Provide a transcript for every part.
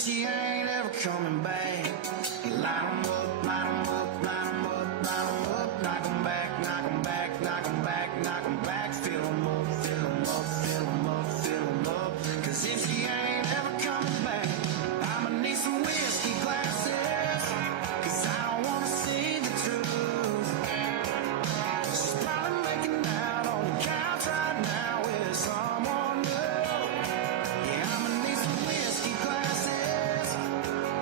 she ain't ever coming back. Light 'em up, light 'em up, light 'em up, light 'em up. Knock 'em back, knock 'em back, knock 'em back, knock 'em back. Fill 'em up, fill 'em up, fill 'em up, fill 'em up. Cause if she ain't ever coming back, I'ma need some whiskey glasses. Cause I don't wanna see the truth. She's probably making out on the couch right now with someone new. Yeah, I'ma need some whiskey glasses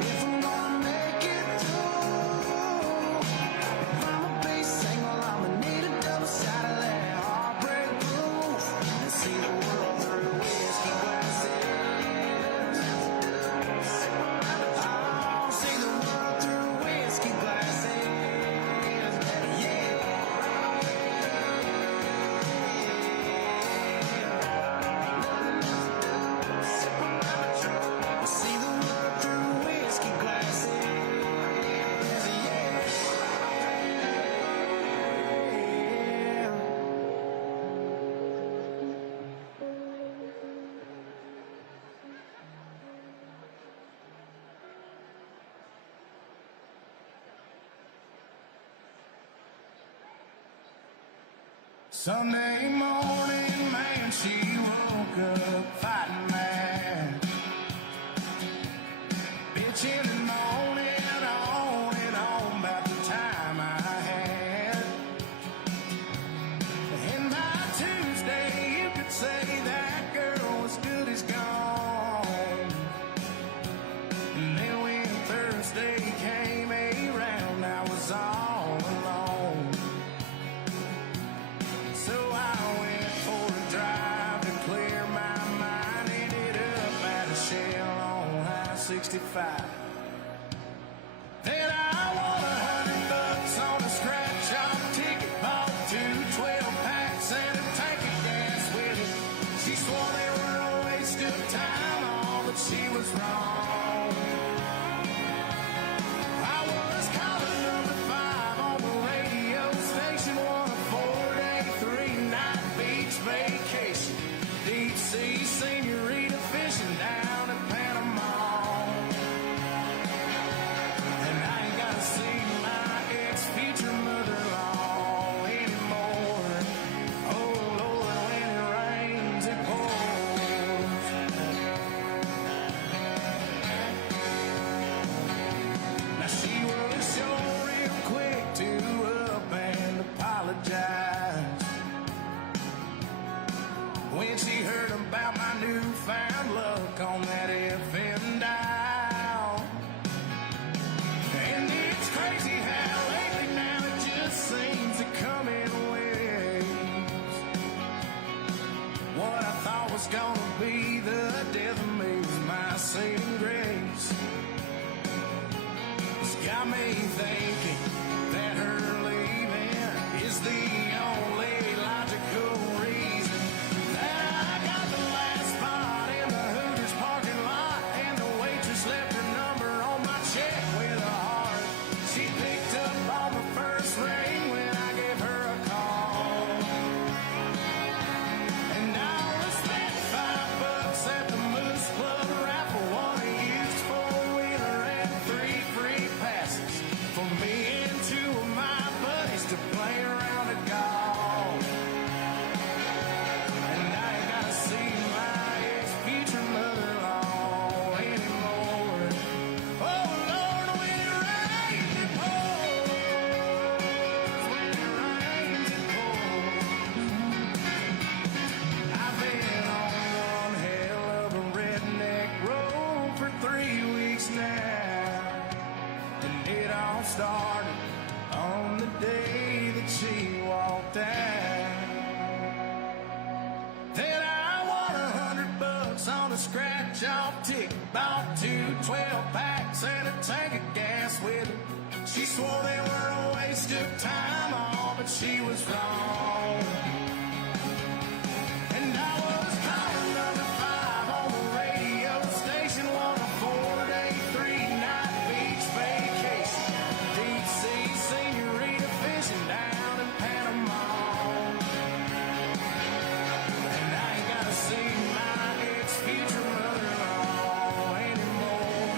if I'm gonna make it through. If I'ma be single, I'ma need a double shot of that heartbreak proof and see the world through whiskey glasses. I'll see the world through whiskey glasses. Yeah. See the world through whiskey glasses. Yeah. Sunday morning, man, she woke up fighting mad, bitching and moaning on and on about the time I had. And by Tuesday, you could say that girl was good as gone. And then when Thursday came around, I was all alone. So I went for a drive to clear my mind. Ended up at a shell on I-65. Then I won $100 on a scratch-off ticket. Bought 2 12-packs and a tank of gas with it. She swore they were a waste of time, all but she was wrong. I was calling number 5 on the radio station, on a 4-day, 3-night beach vacation. Deep sea senorita fishing down in Panama. And I ain't gotta see my ex-future mother-in-law anymore. Oh Lord, when it rains, it pours. Now she was sure real quick to up and apologize when she heard about my newfound luck on that FM dial. And it's crazy how lately now it just seems to come in waves. What I thought was gonna be the death of me was my saving grace. It's got me thinking that her leaving is the only logical reason that I got the last spot in the Hooters parking lot, and the waitress left her number on my check with a heart. She picked up on the first ring when I gave her a call. And I only spent $5 at the Moose Club raffle, won a used 4-wheeler and 3 free passes for me and 2 of my buddies to play around at golf. And I ain't gotta see my ex-future mother-in-law anymore. Oh Lord, when it rains, it pours. When it rains, it pours. I've been on one hell of a redneck road for 3 weeks now. And it all started on the day that she walked out. Then I won $100 on a scratch-off ticket. Bought 2 12-packs and a tank of gas with it. She swore they were a waste of time, all but she was wrong. And I was calling number 5 on the radio station, on a 4-day, 3-night beach vacation. Deep sea senorita fishing down in Panama. And I ain't gotta see my ex-future mother-in-law anymore.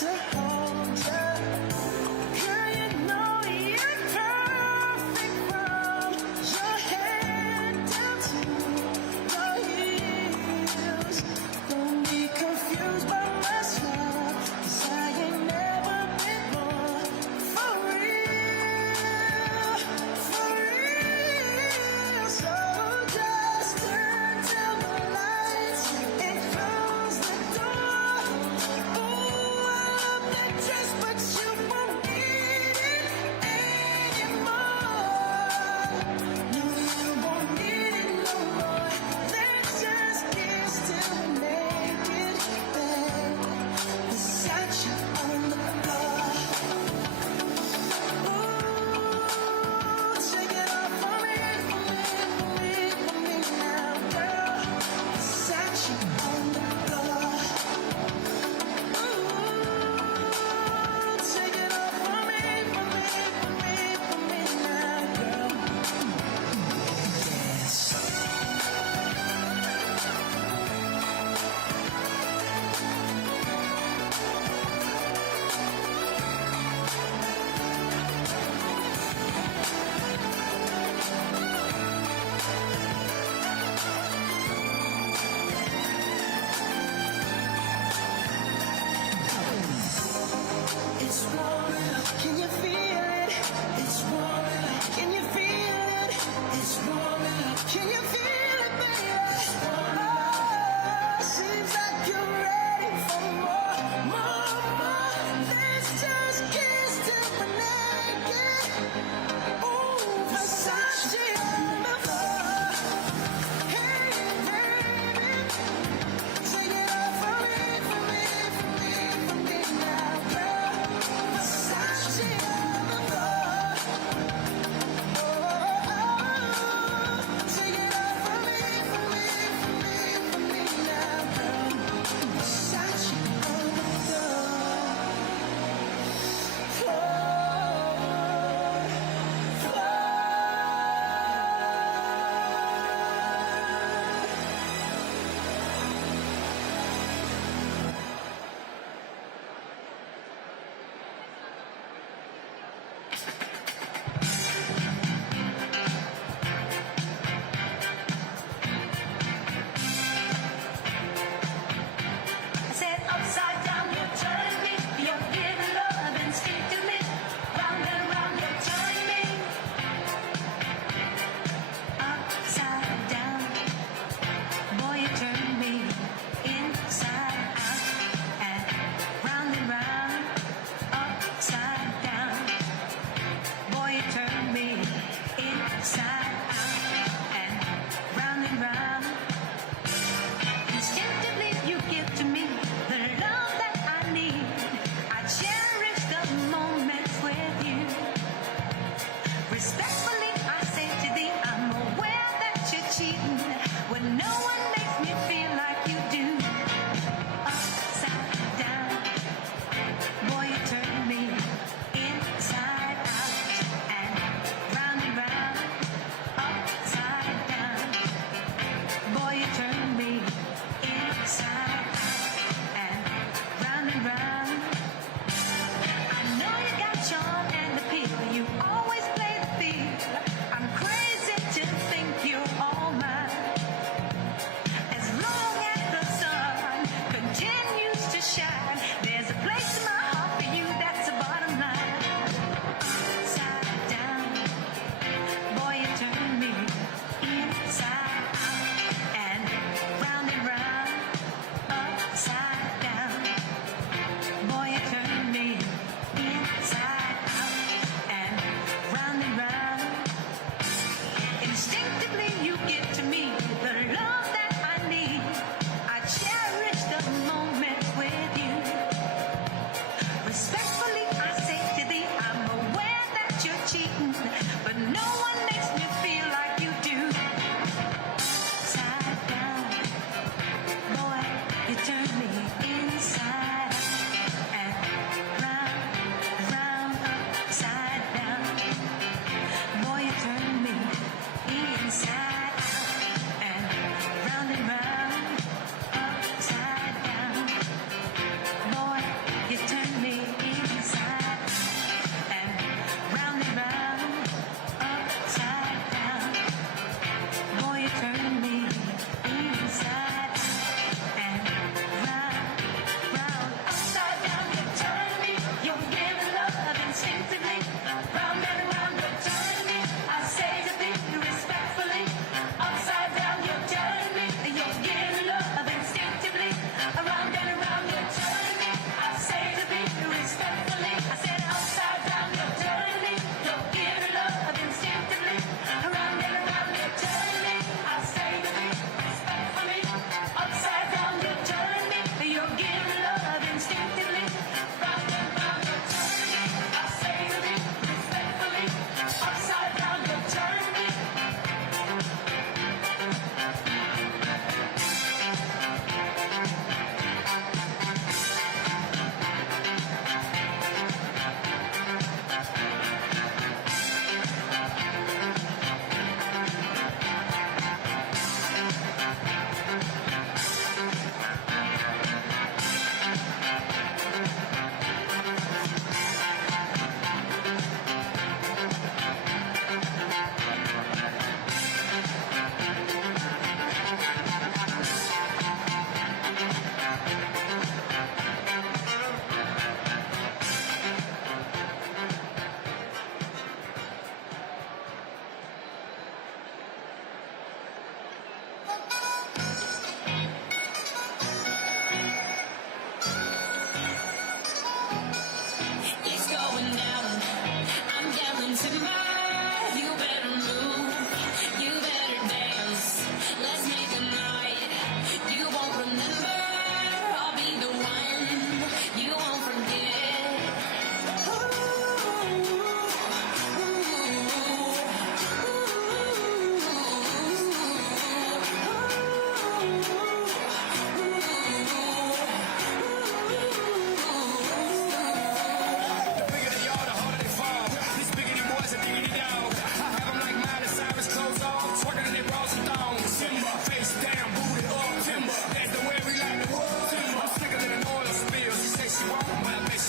to hold you. Girl, you know you're perfect from your head down to your heels. Don't be confused by my smile, 'cause I ain't never been more for real, for real. So just turn down the lights and close the door. Ooh, I'll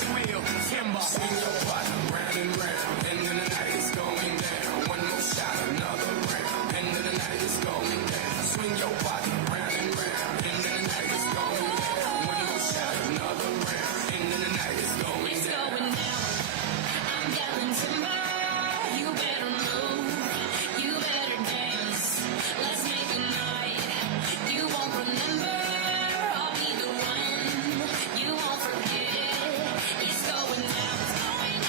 Will, timber. Swing your body round and round, and then the night is going down. One more shot, another round, and then the night is going down. Swing your body round and round, and then the night is going down. One more shot, another round, and then the night is going down. I'm yelling timber, you better move, you better dance. Let's make a night you won't remember. I'll be the one you won't forget. It's going down, it's going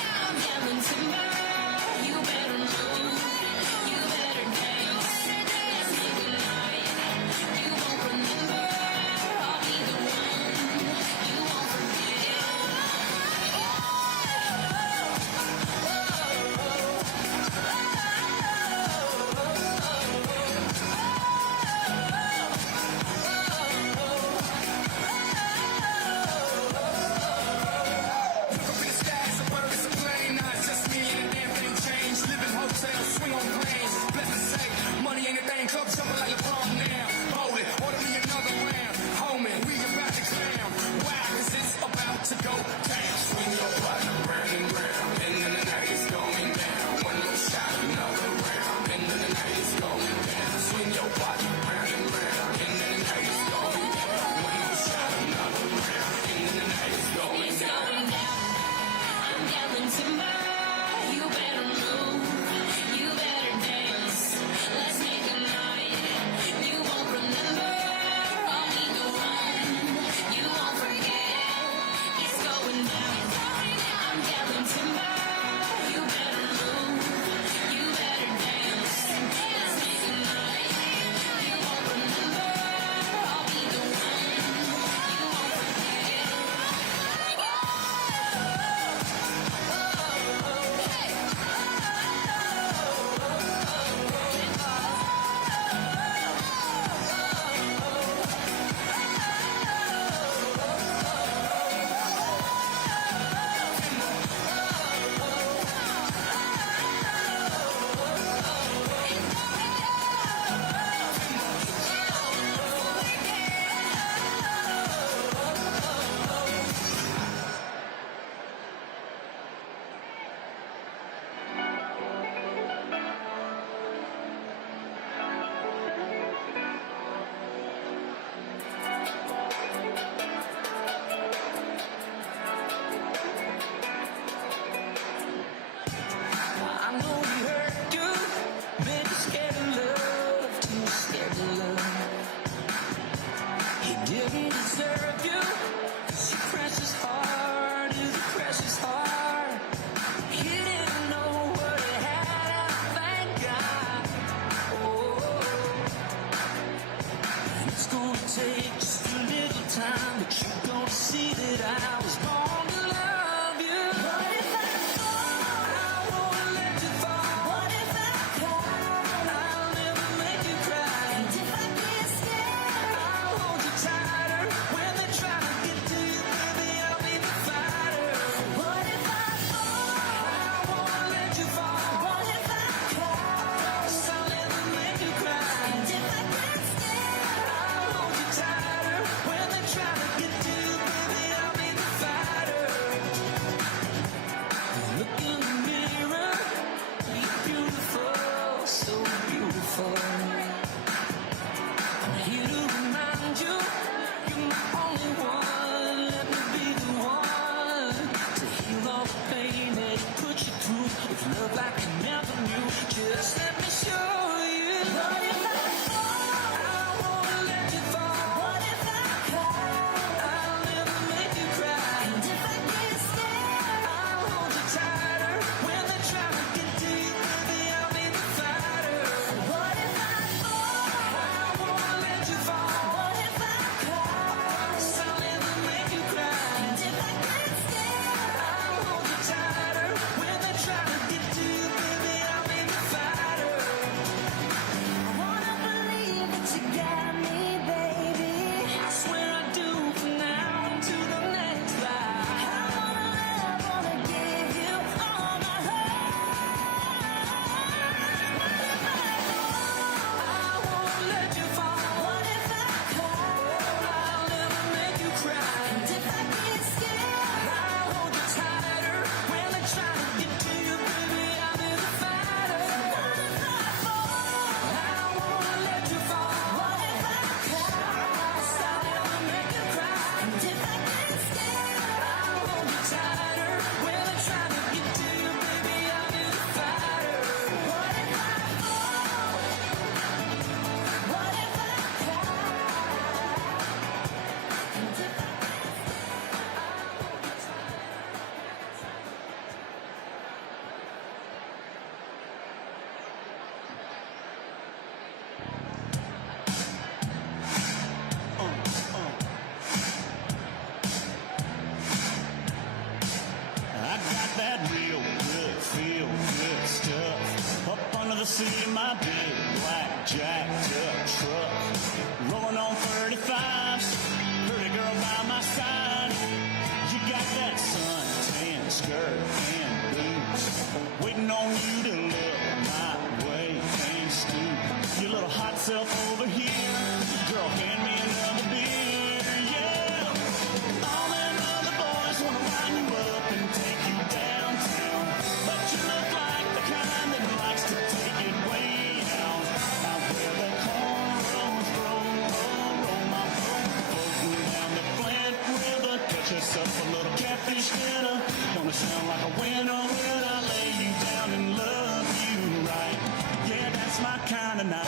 Gonna sound like a winner when I lay you down and love you right. Yeah, that's my kind of night.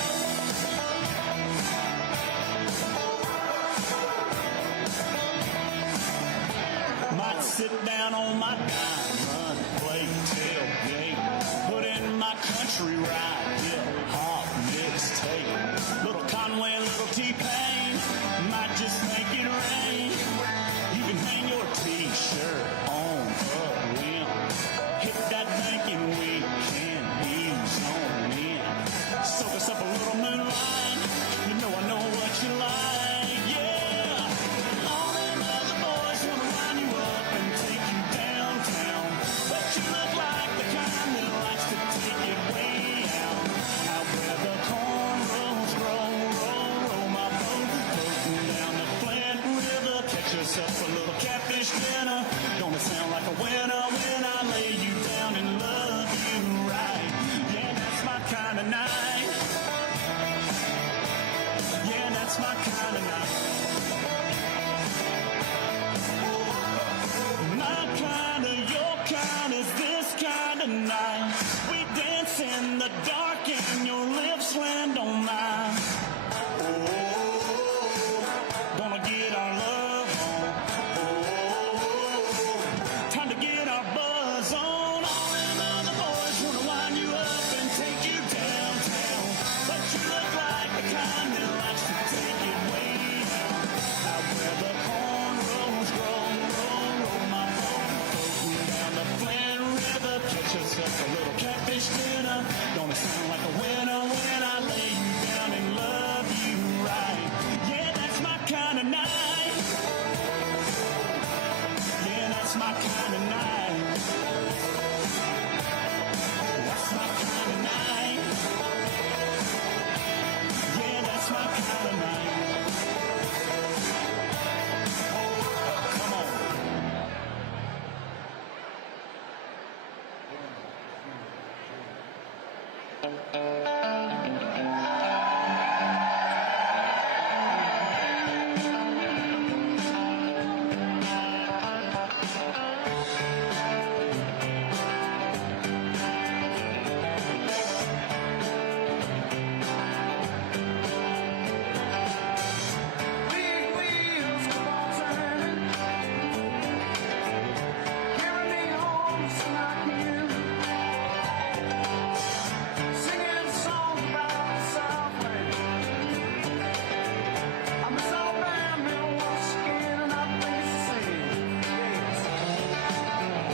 Might sit down on my diamond, play tailgate, put in my country ride, hip-hop mixtape. Little Conway, little T-Pain, might just make it rain. You can hang your T-shirt on a limb. Hit that banking weekend, ease on in. Soak us up a little moonlight, you know I know what you like, yeah. All them other boys wanna line you up and take you downtown, but you look like the kind that likes to take it way out. Out where the cornrows grow, roll my boat, floating down the Flint River. Catch yourself a little catfish dinner. Gonna sound like a winner when I lay you down and love you right. Yeah, that's my kind of night. Yeah, that's my kind of night. My kind of, your kind is this kind of night. We dance in the dark and your lips land on mine. Oh, gonna get our love on. Oh, time to get our buzz on. All them other boys wanna line you up and take you downtown, but you look like the kind that likes to take it way out. Out where the cornrows grow, roll my boat, floating down the Flint River. Catch yourself a little catfish dinner. Gonna sound like a winner when I lay you down and love you right. Yeah, that's my kind of night. Yeah, that's my kind of night. That's my kind of night. Yeah, that's my kind of night. Oh, come on. Big wheels keep on turning, carry me home soon I can. Singing songs about the Southland. I miss Alabama once again, and I think it's the same. Yes.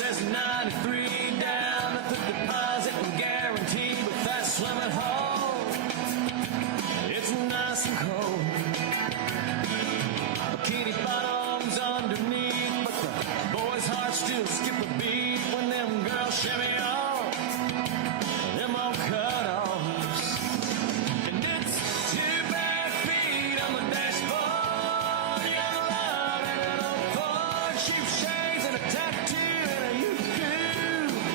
says 93 down at the deposit and guarantee, but that swimming hole, it's nice and cold. Bikini bottoms underneath, but the boys' hearts still skip a beat when them girls shimmy on them old cutoffs. And it's 2 bare feet on the dashboard, young love and an old Ford, cheap shades and a tattoo and a yoo-hoo.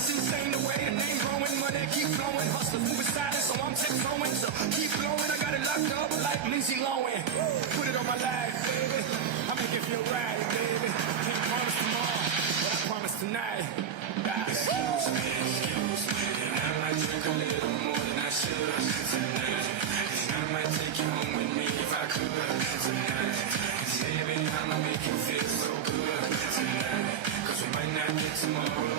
It's insane the way the name growing, money keep flowing. Hustler moving silent, so I'm tiptoeing. So keep blowing, I got it locked up like Lindsay Lohan. Put it on my life, baby. I'ma give you a ride, baby. Can't promise tomorrow, but I promise tonight. Excuse me, I might drink a little more than I should tonight. I might take you home with me if I could tonight. Baby, I'ma make you feel so good tonight. 'Cause we might not get tomorrow.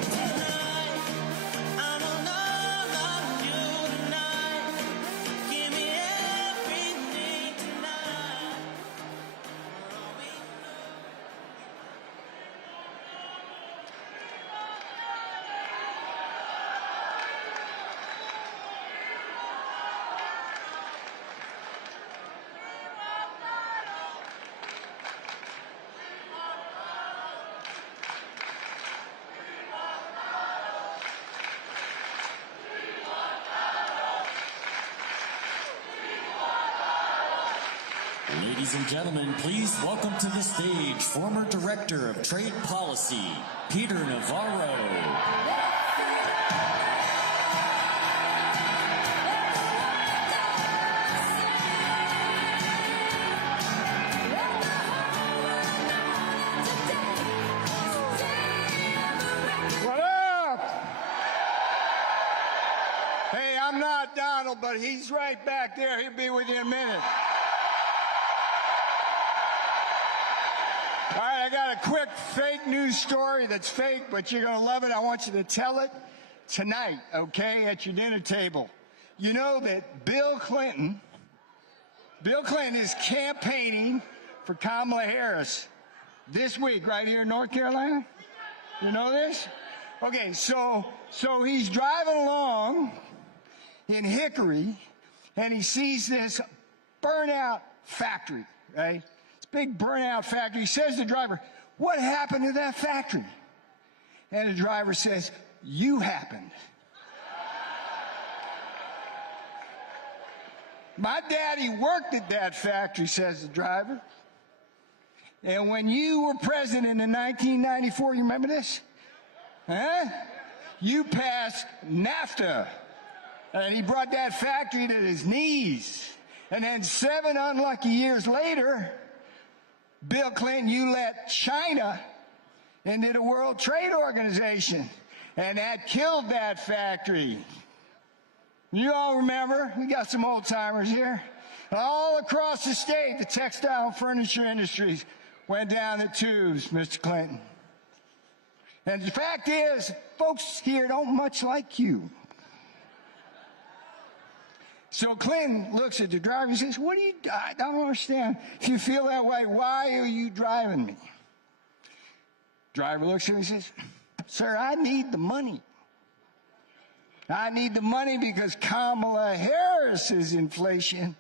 Ladies and gentlemen, please welcome to the stage former Director of Trade Policy, Peter Navarro. What up? Hey, I'm not Donald, but he's right back there. He'll be with you in a minute. All right, I got a quick fake news story that's fake, but you're going to love it. I want you to tell it tonight, okay, at your dinner table. You know that Bill Clinton is campaigning for Kamala Harris this week right here in North Carolina. You know this? Okay, so he's driving along in Hickory, and he sees this burnout factory, right? Big burnout factory. He says to the driver, "What happened to that factory?" And the driver says, "You happened." "My daddy worked at that factory," says the driver. "And when you were president in 1994, you remember this? Huh? You passed NAFTA." And he brought that factory to his knees. And then 7 unlucky years later, Bill Clinton, you let China into the World Trade Organization, and that killed that factory. You all remember? We got some old timers here. All across the state, the textile and furniture industries went down the tubes, Mr. Clinton. And the fact is, folks here don't much like you. So Clinton looks at the driver and says, "What do you, I don't understand. If you feel that way, why are you driving me?" Driver looks at him and says, "Sir, I need the money. I need the money because Kamala Harris's inflation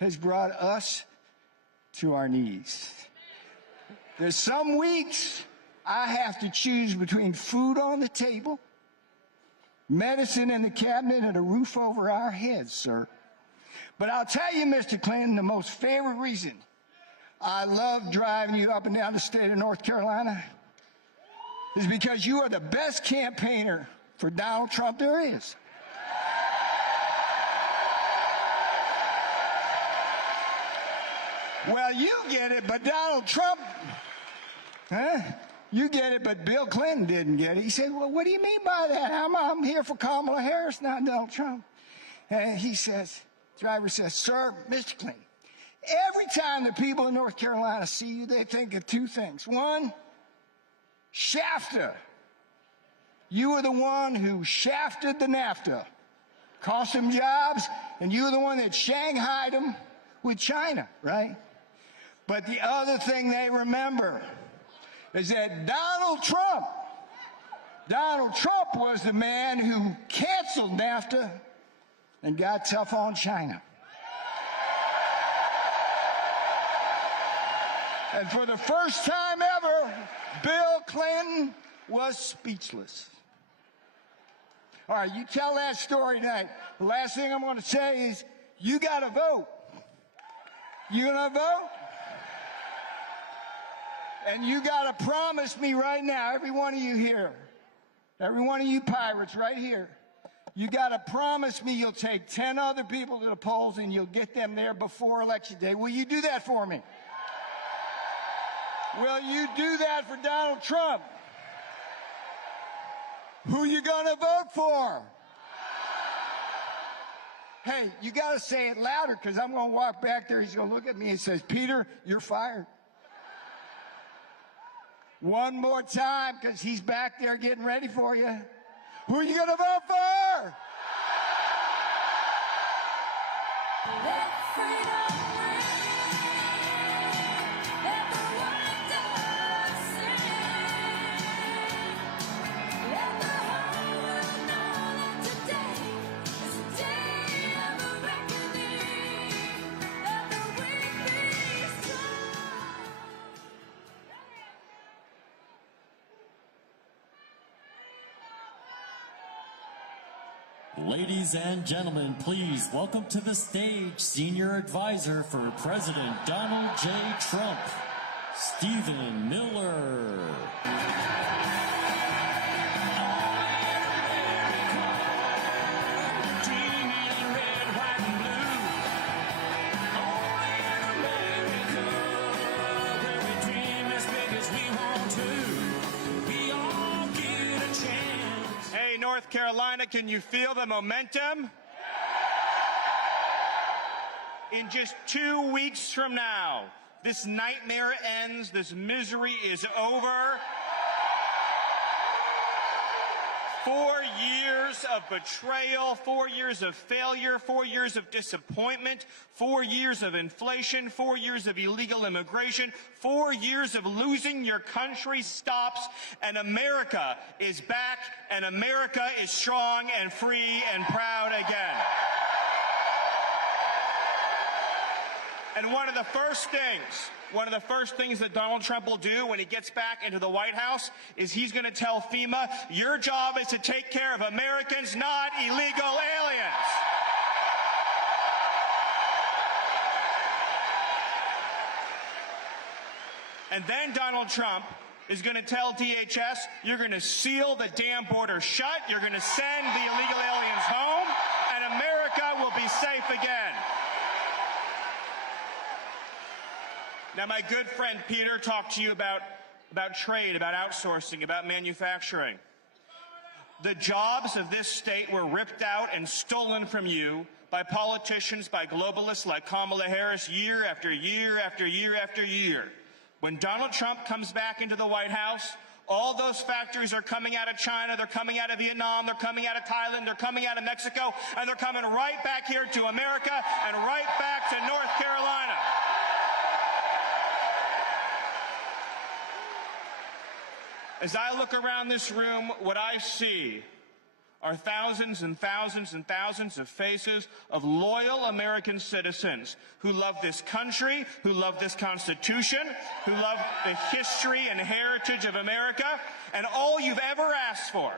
has brought us to our knees. There's some weeks I have to choose between food on the table, medicine in the cabinet, and a roof over our heads, sir. But I'll tell you, Mr. Clinton, the most favorite reason I love driving you up and down the state of North Carolina is because you are the best campaigner for Donald Trump there is." Well, you get it, but Donald Trump, you get it, but Bill Clinton didn't get it. He said, "Well, what do you mean by that? I'm here for Kamala Harris, not Donald Trump." And he says, driver says, "Sir, Mr. Clinton, every time the people in North Carolina see you, they think of 2 things. One, shafta. You were the one who shafted the NAFTA, cost them jobs, and you were the one that shanghaied them with China, right? But the other thing they remember is that Donald Trump was the man who canceled NAFTA and got tough on China. And for the first time ever, Bill Clinton was speechless." All right, you tell that story tonight. The last thing I'm going to say is, you got to vote. You going to vote? And you got to promise me right now, every one of you here, Every one of you pirates right here, you got to promise me you'll take 10 other people to the polls and you'll get them there before Election Day. Will you do that for me? Will you do that for Donald Trump? Who you gonna vote for? Hey, you gotta say it louder, because I'm gonna walk back there. He's gonna look at me and says, Peter, you're fired. One more time, because he's back there getting ready for you. Who are you gonna vote for? Let freedom ring. Let the white dove sing. Let the whole world know that today is a day of a reckoning. Let the weak be strong. Ladies and gentlemen, please welcome to the stage Senior Advisor for President Donald J. Trump, Stephen Miller. Hey, North Carolina, can you feel the momentum? In just 2 weeks from now, this nightmare ends, this misery is over. 4 years of betrayal, 4 years of failure, 4 years of disappointment, 4 years of inflation, 4 years of illegal immigration, 4 years of losing your country stops, and America is back, and America is strong and free and proud again. And one of the first things that Donald Trump will do when he gets back into the White House is he's going to tell FEMA, your job is to take care of Americans, not illegal aliens. And then Donald Trump is going to tell DHS, you're going to seal the damn border shut, you're going to send the illegal aliens home, and America will be safe again. Now, my good friend Peter talked to you about trade, about outsourcing, about manufacturing. The jobs of this state were ripped out and stolen from you by politicians, by globalists like Kamala Harris, year after year after year after year. When Donald Trump comes back into the White House, all those factories are coming out of China, they're coming out of Vietnam, they're coming out of Thailand, they're coming out of Mexico, and they're coming right back here to America and right back to North Carolina. As I look around this room, what I see are thousands and thousands and thousands of faces of loyal American citizens who love this country, who love this Constitution, who love the history and heritage of America. And all you've ever asked for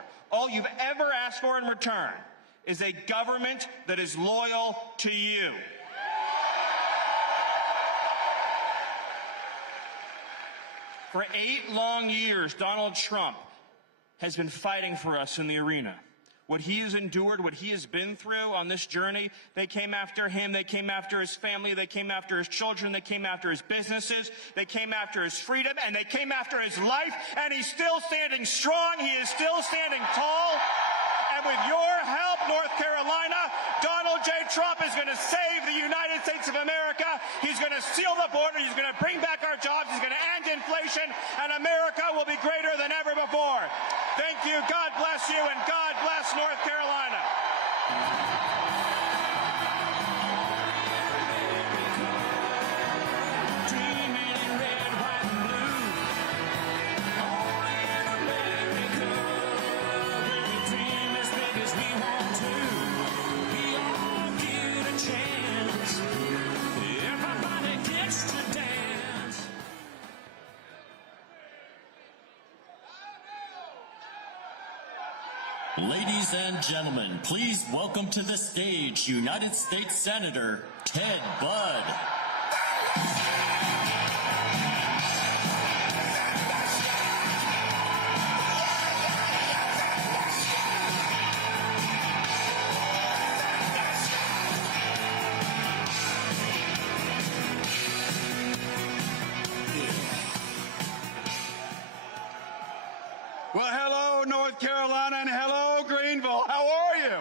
in return is a government that is loyal to you. For 8 long years, Donald Trump has been fighting for us in the arena. What he has endured, what he has been through on this journey, they came after him, they came after his family, they came after his children, they came after his businesses, they came after his freedom, and they came after his life, and he's still standing strong, he is still standing tall. And with your help, North Carolina, Donald J. Trump is going to save the United States of America. He's going to seal the border. He's going to bring back our jobs. He's going to end inflation. And America will be greater than ever before. Thank you. God bless you. And God bless North Carolina. Ladies and gentlemen, please welcome to the stage United States Senator Ted Budd. Well, hello, North Carolina, and hello, Greenville. How are you?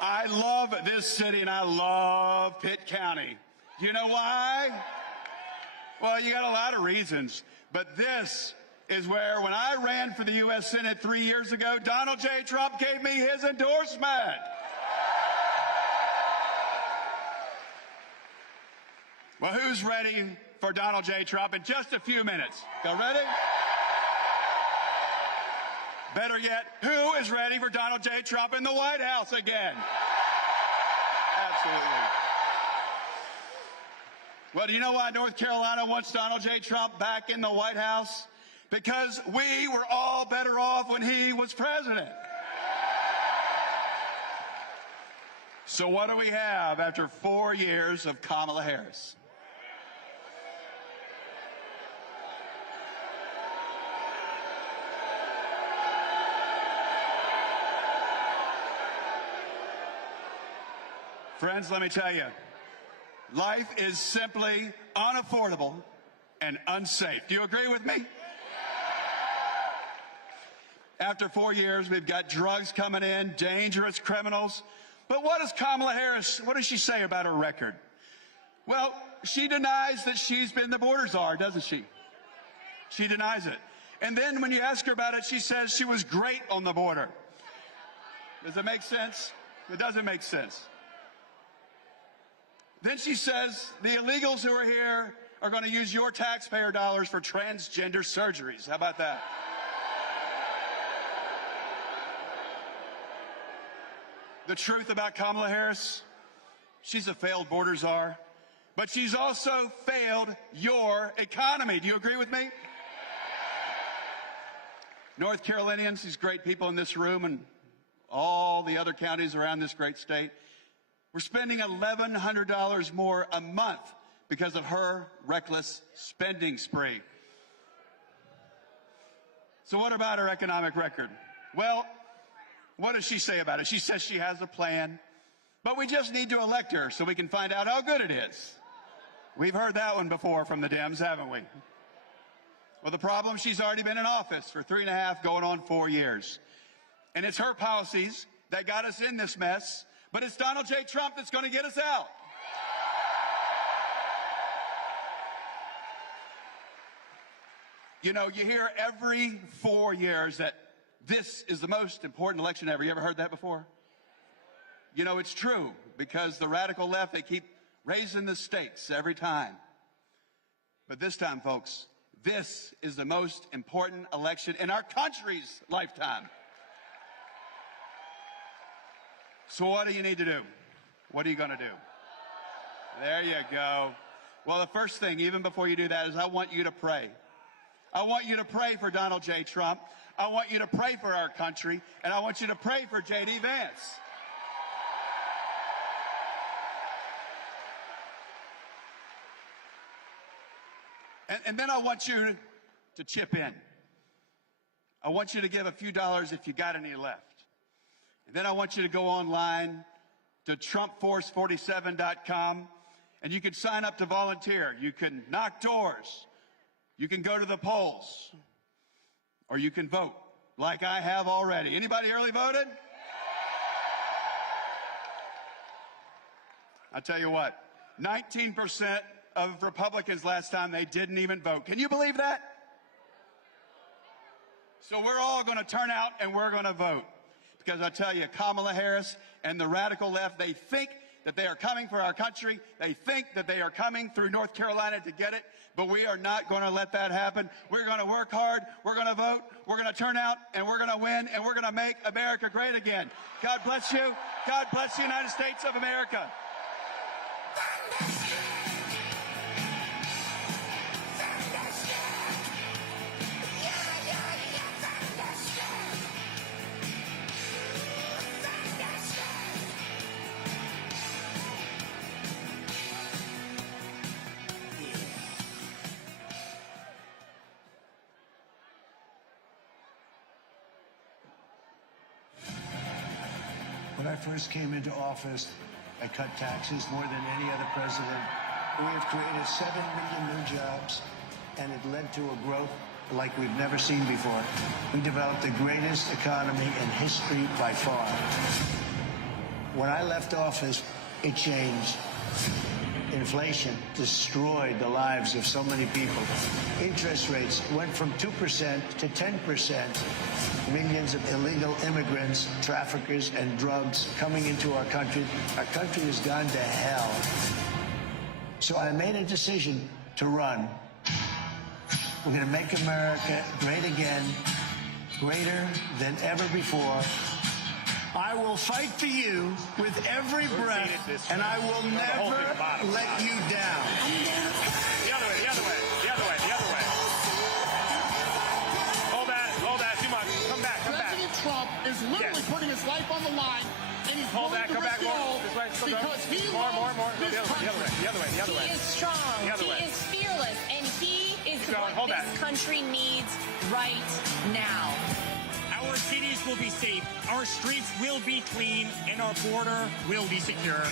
I love this city, and I love Pitt County. You know why? Well, you got a lot of reasons, but this is where, when I ran for the U.S. Senate 3 years ago, Donald J. Trump gave me his endorsement. Well, who's ready for Donald J. Trump in just a few minutes? Y'all ready? Better yet, who is ready for Donald J. Trump in the White House again? Absolutely. Well, do you know why North Carolina wants Donald J. Trump back in the White House? Because we were all better off when he was president. So what do we have after 4 years of Kamala Harris? Friends, let me tell you, life is simply unaffordable and unsafe. Do you agree with me? After 4 years, we've got drugs coming in, dangerous criminals. But what does Kamala Harris, what does she say about her record? Well, she denies that she's been the border czar, doesn't she? She denies it. And then when you ask her about it, she says she was great on the border. Does it make sense? It doesn't make sense. Then she says the illegals who are here are going to use your taxpayer dollars for transgender surgeries. How about that? The truth about Kamala Harris, she's a failed border czar, but she's also failed your economy. Do you agree with me? North Carolinians, these great people in this room and all the other counties around this great state, we're spending $1,100 more a month because of her reckless spending spree. So what about her economic record? Well, what does she say about it? She says she has a plan, but we just need to elect her so we can find out how good it is. We've heard that one before from the Dems, haven't we? Well, the problem, she's already been in office for 3.5, going on 4 years. And it's her policies that got us in this mess, but it's Donald J. Trump that's going to get us out. You know, you hear every 4 years that this is the most important election ever. You ever heard that before? You know, it's true, because the radical left, they keep raising the stakes every time. But this time, folks, this is the most important election in our country's lifetime. So what do you need to do? What are you going to do? There you go. Well, the first thing, even before you do that, is I want you to pray. I want you to pray for Donald J. Trump. I want you to pray for our country. And I want you to pray for J.D. Vance. And then I want you to chip in. I want you to give a few dollars if you got any left. And then I want you to go online to TrumpForce47.com, and you can sign up to volunteer. You can knock doors. You can go to the polls. Or you can vote, like I have already. Anybody early voted? I'll tell you what, 19% of Republicans last time, they didn't even vote. Can you believe that? So we're all going to turn out and we're going to vote. Because I tell you, Kamala Harris and the radical left, they think that they are coming for our country. They think that they are coming through North Carolina to get it. But we are not going to let that happen. We're going to work hard. We're going to vote. We're going to turn out, and we're going to win, and we're going to make America great again. God bless you. God bless the United States of America. When I first came into office, I cut taxes more than any other president. We have created 7 million new jobs, and it led to a growth like we've never seen before. We developed the greatest economy in history by far. When I left office, it changed. Inflation destroyed the lives of so many people. Interest rates went from 2% to 10%. Millions of illegal immigrants, traffickers, and drugs coming into our country. Our country has gone to hell. So I made a decision to run. We're going to make America great again, greater than ever before. I will fight for you with every breath, and I will never let you down. The other way, the other way, the other way, the other way. Hold that, too much. Come back. President Trump is literally putting his life on the line, and he's Hold willing back, to come back, risk it more. all This way, still because go. he More. loves The this other way, the other way, the other way, the other way. He is strong. The other He way. is fearless, and he is Keep going. what Hold this that. country needs right now. Our cities will be safe, our streets will be clean, and our border will be secure.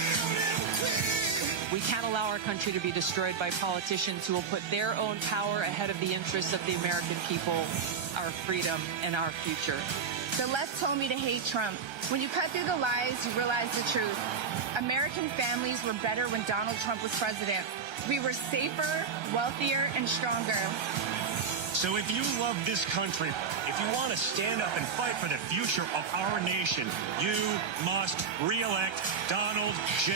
We can't allow our country to be destroyed by politicians who will put their own power ahead of the interests of the American people, our freedom, and our future. The left told me to hate Trump. When you cut through the lies, you realize the truth. American families were better when Donald Trump was president. We were safer, wealthier, and stronger. So if you love this country, if you want to stand up and fight for the future of our nation, you must re-elect Donald J.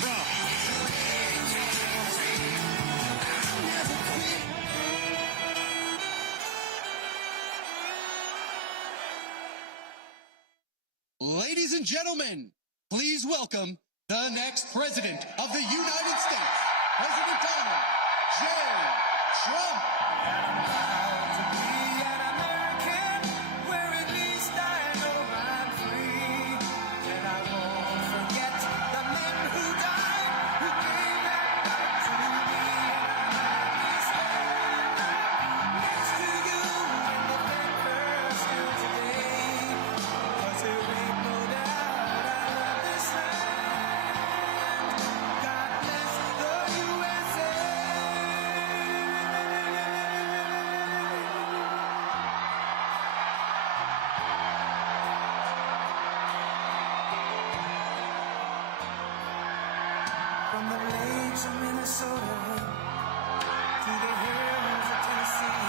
Trump. Ladies and gentlemen, please welcome the next president of the United States, President Donald J. Trump. From the lakes of Minnesota to the hills of Tennessee,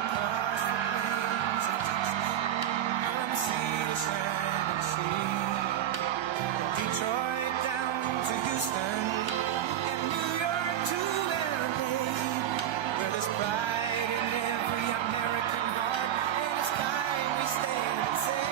across the plains of Texas, from sea to shining sea, Detroit down to Houston, and New York to LA, where there's pride in every American heart, and it's time we stand and say.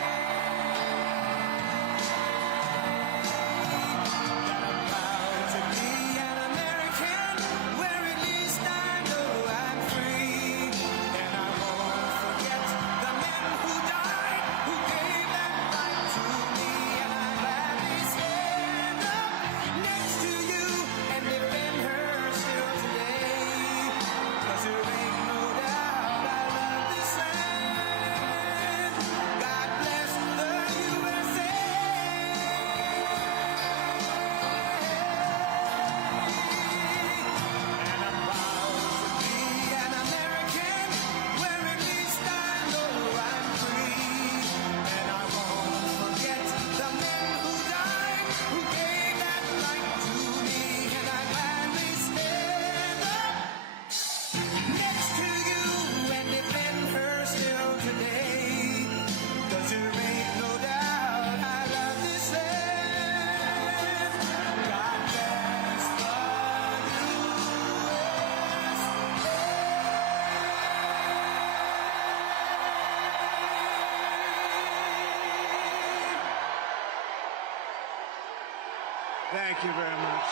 Thank you very much.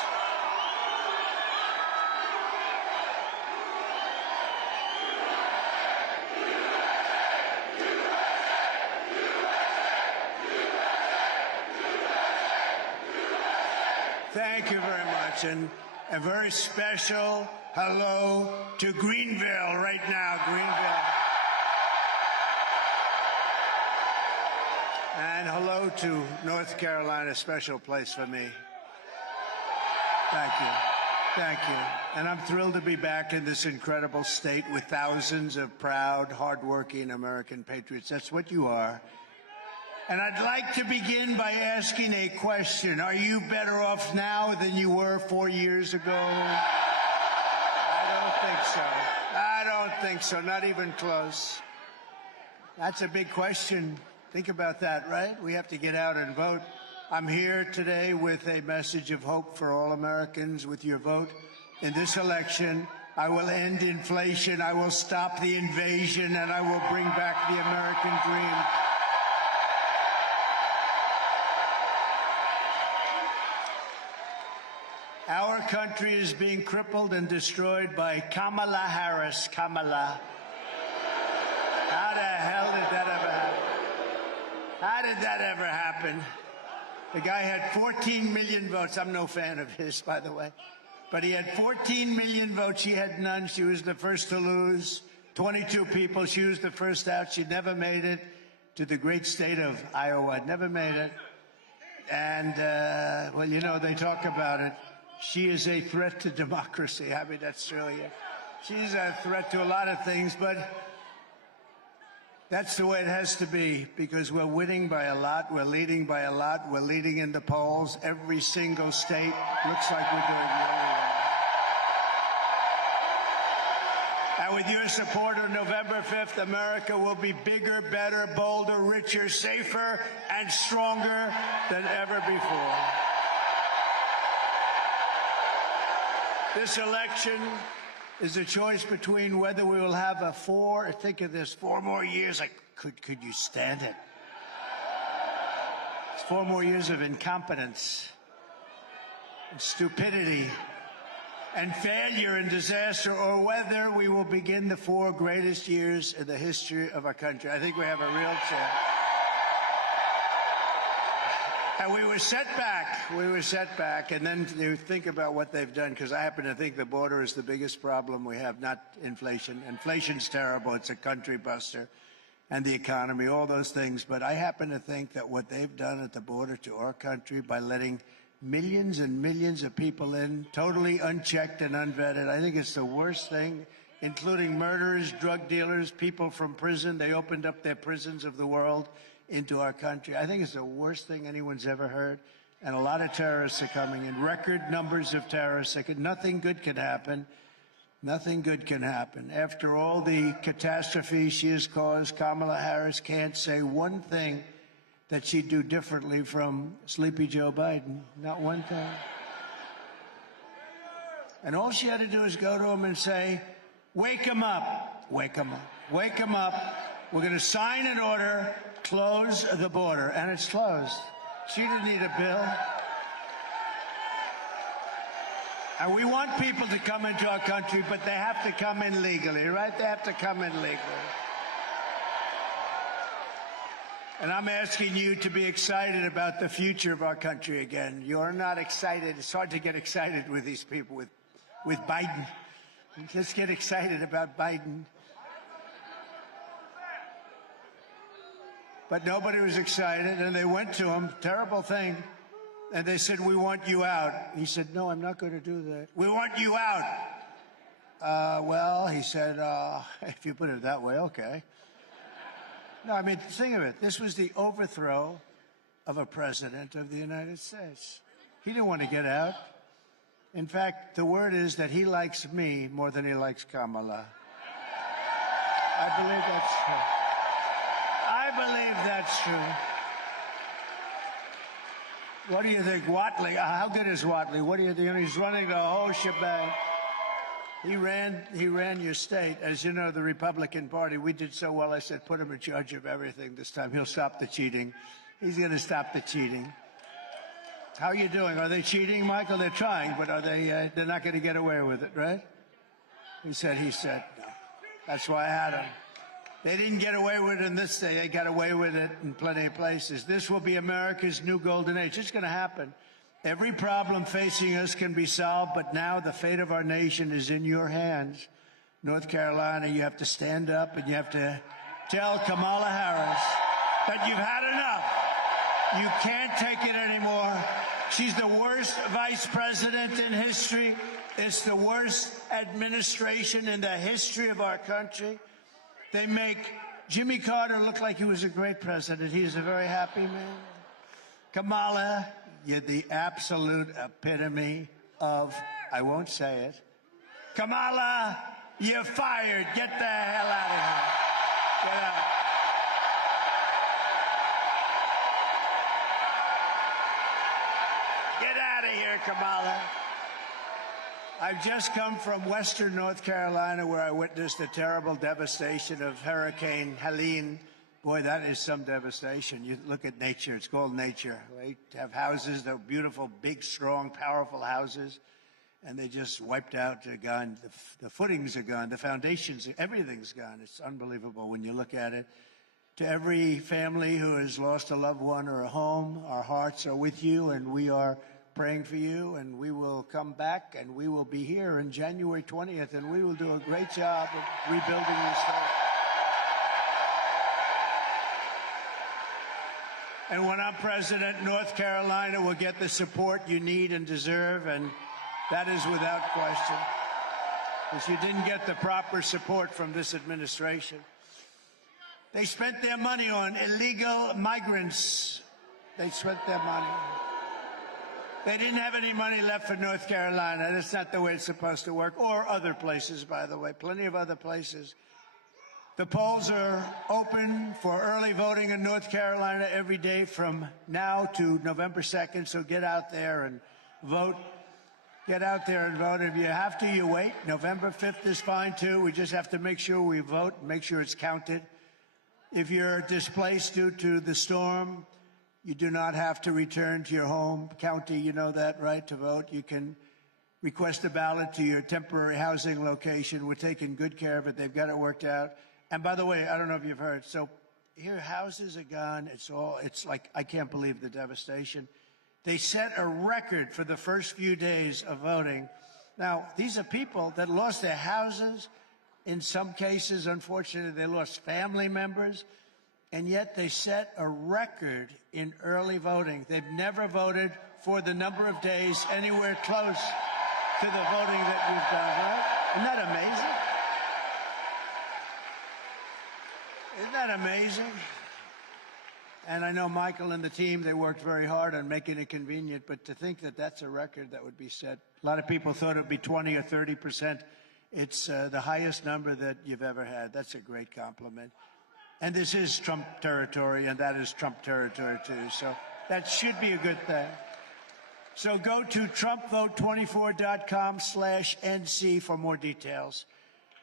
Thank you very much. And a very special hello to Greenville right now, Greenville. And hello to North Carolina, a special place for me. Thank you. Thank you. And I'm thrilled to be back in this incredible state with thousands of proud, hardworking American patriots. That's what you are. And I'd like to begin by asking a question. Are you better off now than you were 4 years ago? I don't think so. I don't think so. Not even close. That's a big question. Think about that, right? We have to get out and vote. I'm here today with a message of hope for all Americans. With your vote in this election, I will end inflation, I will stop the invasion, and I will bring back the American dream. Our country is being crippled and destroyed by Kamala Harris. Kamala. How the hell did that ever happen? How did that ever happen? The guy had 14 million votes. I'm no fan of his, by the way. But he had 14 million votes. She had none. She was the first to lose. 22 people. She was the first out. She never made it to the great state of Iowa. Never made it. And, well, you know, they talk about it. She is a threat to democracy. I mean, that's really it. She's a threat to a lot of things, but that's the way it has to be, because we're winning by a lot, we're leading by a lot, we're leading in the polls. Every single state looks like we're doing really well. And with your support on November 5th, America will be bigger, better, bolder, richer, safer, and stronger than ever before. This election is a choice between whether we will have think of this, 4 more years. Could you stand it? It's 4 more years of incompetence and stupidity and failure and disaster, or whether we will begin the 4 greatest years in the history of our country. I think we have a real chance. And we were set back, and then you think about what they've done, because I happen to think the border is the biggest problem we have, not inflation. Inflation's terrible, it's a country buster, and the economy, all those things. But I happen to think that what they've done at the border to our country by letting millions and millions of people in, totally unchecked and unvetted, I think it's the worst thing, including murderers, drug dealers, people from prison. They opened up their prisons of the world into our country. I think it's the worst thing anyone's ever heard. And a lot of terrorists are coming in, record numbers of terrorists. Nothing good can happen. Nothing good can happen. After all the catastrophe she has caused, Kamala Harris can't say one thing that she'd do differently from Sleepy Joe Biden. Not one thing. And all she had to do is go to him and say, wake him up, wake him up, wake him up. We're going to sign an order, close the border. And it's closed. She didn't need a bill. And we want people to come into our country, but they have to come in legally, right? They have to come in legally. And I'm asking you to be excited about the future of our country again. You're not excited. It's hard to get excited with these people, with Biden. Let's get excited about Biden. But nobody was excited, and they went to him, terrible thing, and they said, we want you out. He said, no, I'm not going to do that. We want you out. Well, he said, if you put it that way, okay. No, I mean, think of it. This was the overthrow of a president of the United States. He didn't want to get out. In fact, the word is that he likes me more than he likes Kamala. I believe that's true. I believe that's true. What do you think, Watley? How good is Watley? What do you think? He's running the whole shebang. He ran your state. As you know, the Republican Party, we did so well, I said, put him in charge of everything this time. He'll stop the cheating. He's going to stop the cheating. How are you doing? Are they cheating, Michael? They're trying, but are they, they're not going to get away with it, right? He said, no. That's why I had him. They didn't get away with it in this day. They got away with it in plenty of places. This will be America's new golden age. It's going to happen. Every problem facing us can be solved, but now the fate of our nation is in your hands. North Carolina, you have to stand up and you have to tell Kamala Harris that you've had enough. You can't take it anymore. She's the worst vice president in history. It's the worst administration in the history of our country. They make Jimmy Carter look like he was a great president. He's a very happy man. Kamala, you're the absolute epitome of, I won't say it. Kamala, you're fired. Get the hell out of here. Get out. Get out of here, Kamala. I've just come from western North Carolina where I witnessed the terrible devastation of Hurricane Helene. Boy, that is some devastation. You look at nature. It's called nature. They have houses. They're beautiful, big, strong, powerful houses. And they just wiped out. They're gone. The footings are gone. The foundations, everything's gone. It's unbelievable when you look at it. To every family who has lost a loved one or a home, our hearts are with you, and we are praying for you, and we will come back, and we will be here on January 20th, and we will do a great job of rebuilding this state. And when I'm president, North Carolina will get the support you need and deserve, and that is without question, because you didn't get the proper support from this administration. They spent their money on illegal migrants. They spent their money. They didn't have any money left for North Carolina. That's not the way it's supposed to work. Or other places, by the way. Plenty of other places. The polls are open for early voting in North Carolina every day from now to November 2nd. So get out there and vote. Get out there and vote. If you have to, you wait. November 5th is fine, too. We just have to make sure we vote, make sure it's counted. If you're displaced due to the storm, you do not have to return to your home county. You know that, right, to vote. You can request a ballot to your temporary housing location. We're taking good care of it. They've got it worked out. And by the way, I don't know if you've heard, so here houses are gone. It's like, I can't believe the devastation. They set a record for the first few days of voting. Now, these are people that lost their houses. In some cases, unfortunately, they lost family members. And yet they set a record in early voting. They've never voted for the number of days anywhere close to the voting that you've done, right? Isn't that amazing? Isn't that amazing? And I know Michael and the team, they worked very hard on making it convenient, but to think that that's a record that would be set. A lot of people thought it would be 20 or 30%. It's the highest number that you've ever had. That's a great compliment. And this is Trump territory, and that is Trump territory, too. So that should be a good thing. So go to TrumpVote24.com/NC for more details.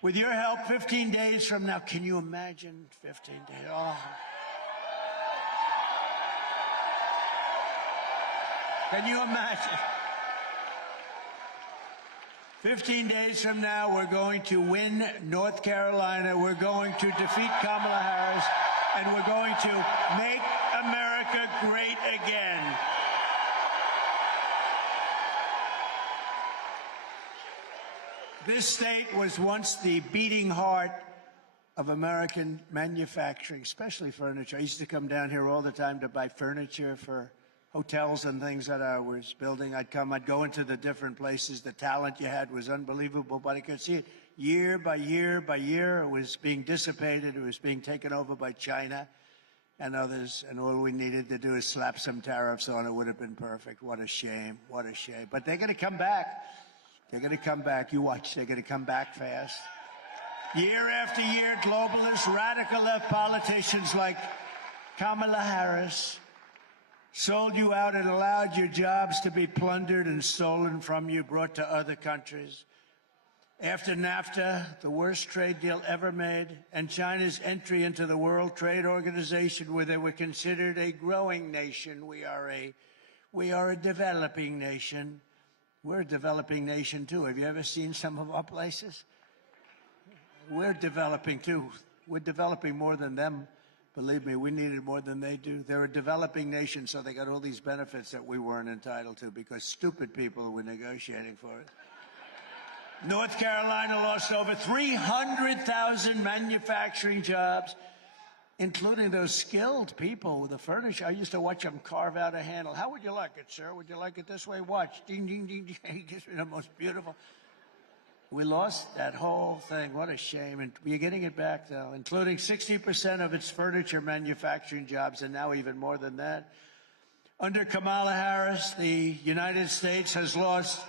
With your help, 15 days from now, can you imagine 15 days? Oh. Can you imagine? 15 days from now, we're going to win North Carolina. We're going to defeat Kamala Harris, and we're going to make America great again. This state was once the beating heart of American manufacturing, especially furniture. I used to come down here all the time to buy furniture for hotels and things that I was building. I'd go into the different places. The talent you had was unbelievable, but I could see it year by year by year. It was being dissipated. It was being taken over by China and others, and all we needed to do is slap some tariffs on it. It would have been perfect. What a shame. What a shame. But they're going to come back. They're going to come back. You watch. They're going to come back fast. Year after year, globalist, radical left politicians like Kamala Harris sold you out and allowed your jobs to be plundered and stolen from you, brought to other countries. After NAFTA, the worst trade deal ever made, and China's entry into the World Trade Organization, where they were considered a growing nation, we are a developing nation. We're a developing nation, too. Have you ever seen some of our places? We're developing, too. We're developing more than them. Believe me, we need it more than they do. They're a developing nation, so they got all these benefits that we weren't entitled to because stupid people were negotiating for it. North Carolina lost over 300,000 manufacturing jobs, including those skilled people with the furniture. I used to watch them carve out a handle. How would you like it, sir? Would you like it this way? Watch. Ding, ding, ding, ding. The most beautiful. We lost that whole thing. What a shame. And we're getting it back, though, including 60% of its furniture manufacturing jobs, and now even more than that. Under Kamala Harris, the United States has lost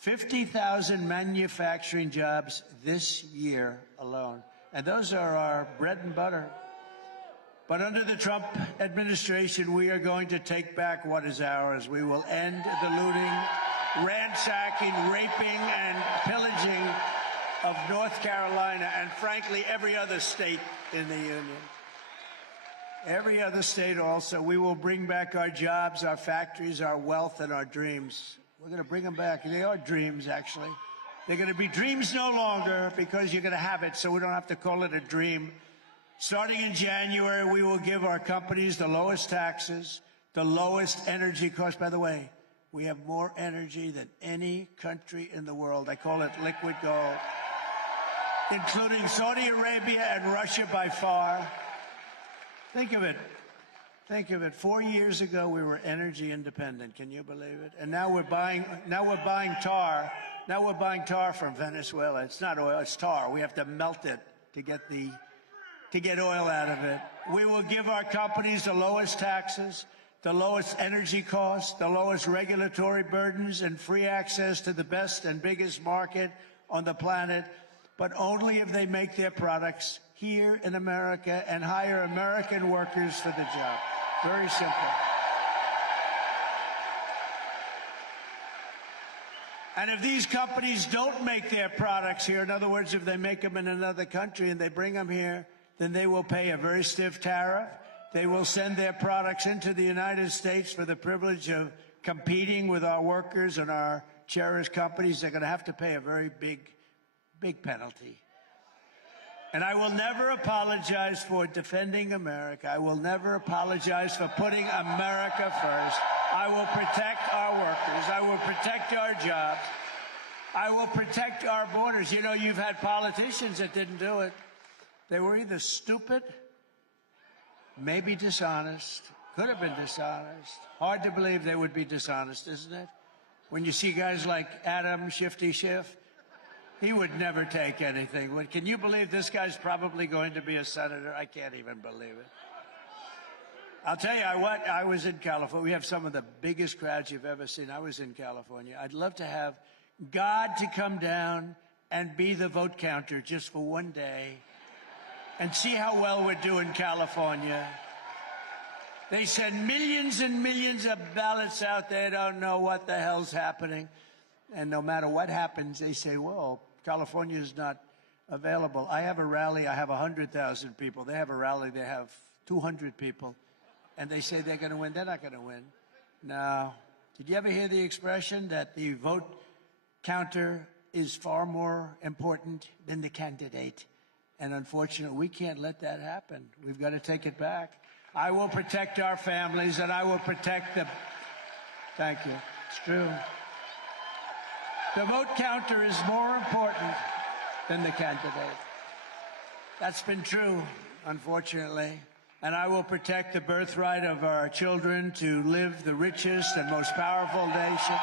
50,000 manufacturing jobs this year alone. And those are our bread and butter. But under the Trump administration, we are going to take back what is ours. We will end the looting, ransacking, raping, and pillaging of North Carolina and, frankly, every other state in the Union. Every other state also. We will bring back our jobs, our factories, our wealth, and our dreams. We're going to bring them back. They are dreams, actually. They're going to be dreams no longer because you're going to have it, so we don't have to call it a dream. Starting in January, we will give our companies the lowest taxes, the lowest energy costs. By the way, we have more energy than any country in the world. I call it liquid gold, including Saudi Arabia and Russia by far. Think of it. Think of it. 4 years ago, we were energy independent. Can you believe it? And now we're buying tar. Now we're buying tar from Venezuela. It's not oil, it's tar. We have to melt it to get oil out of it. We will give our companies the lowest taxes, the lowest energy costs, the lowest regulatory burdens, and free access to the best and biggest market on the planet, but only if they make their products here in America and hire American workers for the job. Very simple. And if these companies don't make their products here, in other words, if they make them in another country and they bring them here, then they will pay a very stiff tariff. They will send their products into the United States for the privilege of competing with our workers and our cherished companies. They're going to have to pay a very big penalty. And I will never apologize for defending America. I will never apologize for putting America first. I will protect our workers. I will protect our jobs. I will protect our borders. You know, you've had politicians that didn't do it. They were either stupid, maybe dishonest, could have been dishonest. Hard to believe they would be dishonest, isn't it? When you see guys like Adam Shifty Schiff, he would never take anything. Can you believe this guy's probably going to be a senator? I can't even believe it. I'll tell you what, I was in California. We have some of the biggest crowds you've ever seen. I was in California. I'd love to have God to come down and be the vote counter just for one day and see how well we're doing, California. They send millions and millions of ballots out. They don't know what the hell's happening. And no matter what happens, they say, well, California is not available. I have a rally. I have 100,000 people. They have a rally. They have 200 people. And they say they're going to win. They're not going to win. No. Did you ever hear the expression that the vote counter is far more important than the candidate? And unfortunately, we can't let that happen. We've got to take it back. I will protect our families, and I will protect the... Thank you. It's true. The vote counter is more important than the candidate. That's been true, unfortunately. And I will protect the birthright of our children to live the richest and most powerful nation.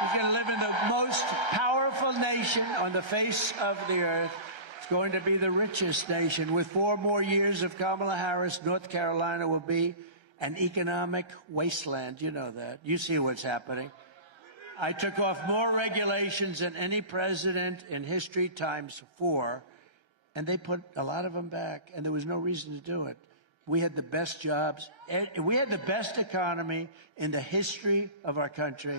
We're going to live in the most powerful nation on the face of the earth. It's going to be the richest nation. With 4 more years of Kamala Harris, North Carolina will be an economic wasteland. You know that. You see what's happening. I took off more regulations than any president in history ×4, and they put a lot of them back, and there was no reason to do it. We had the best jobs. We had the best economy in the history of our country.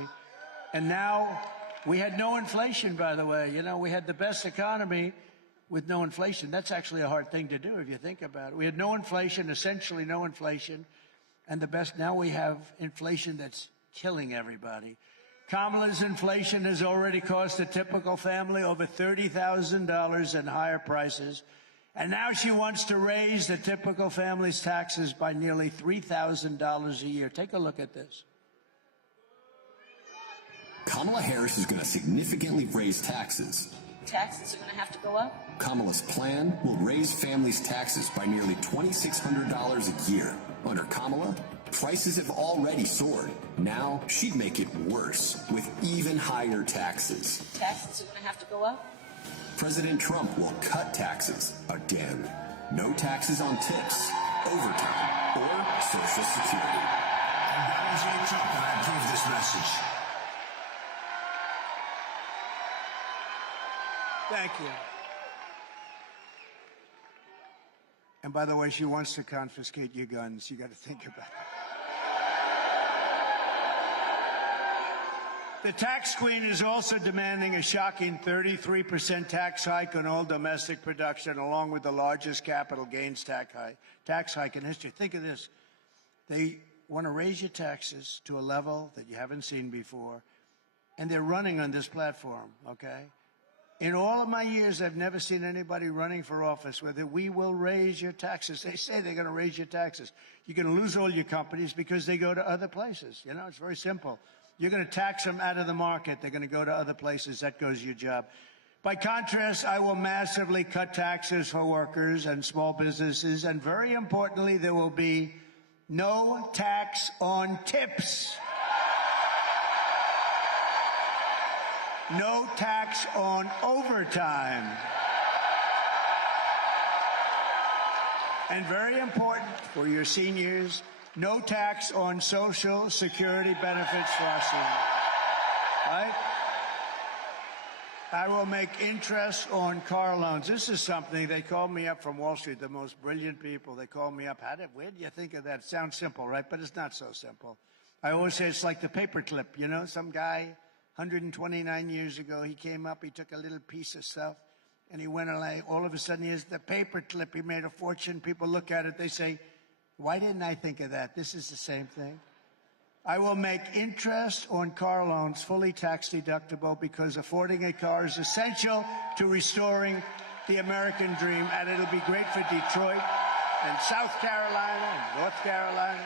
And now we had no inflation, by the way. You know, we had the best economy with no inflation. That's actually a hard thing to do if you think about it. We had no inflation, essentially no inflation. And the best, now we have inflation that's killing everybody. Kamala's inflation has already cost a typical family over $30,000 in higher prices. And now she wants to raise the typical family's taxes by nearly $3,000 a year. Take a look at this. Kamala Harris is going to significantly raise taxes. Taxes are going to have to go up. Kamala's plan will raise families' taxes by nearly $2,600 a year. Under Kamala, prices have already soared. Now she'd make it worse with even higher taxes. Taxes are going to have to go up. President Trump will cut taxes again. No taxes on tips, overtime, or Social Security. I'm Donald J. Trump, and I approve this message. Thank you. And by the way, she wants to confiscate your guns. You got to think about it. The tax queen is also demanding a shocking 33% tax hike on all domestic production, along with the largest capital gains tax hike in history. Think of this. They want to raise your taxes to a level that you haven't seen before, and they're running on this platform, okay? In all of my years, I've never seen anybody running for office where we will raise your taxes. They say they're going to raise your taxes. You're going to lose all your companies because they go to other places. You know, it's very simple. You're going to tax them out of the market. They're going to go to other places. That goes your job. By contrast, I will massively cut taxes for workers and small businesses. And very importantly, there will be no tax on tips. No tax on overtime. And very important for your seniors, no tax on Social Security benefits for our seniors. Right? I will make interest on car loans. This is something, they called me up from Wall Street, the most brilliant people. They called me up. Where do you think of that? Sounds simple, right? But it's not so simple. I always say it's like the paperclip, you know, some guy 129 years ago, he came up, he took a little piece of stuff, and he went away. All of a sudden, here's the paper clip. He made a fortune. People look at it, they say, why didn't I think of that? This is the same thing. I will make interest on car loans fully tax deductible because affording a car is essential to restoring the American dream, and it'll be great for Detroit and South Carolina and North Carolina.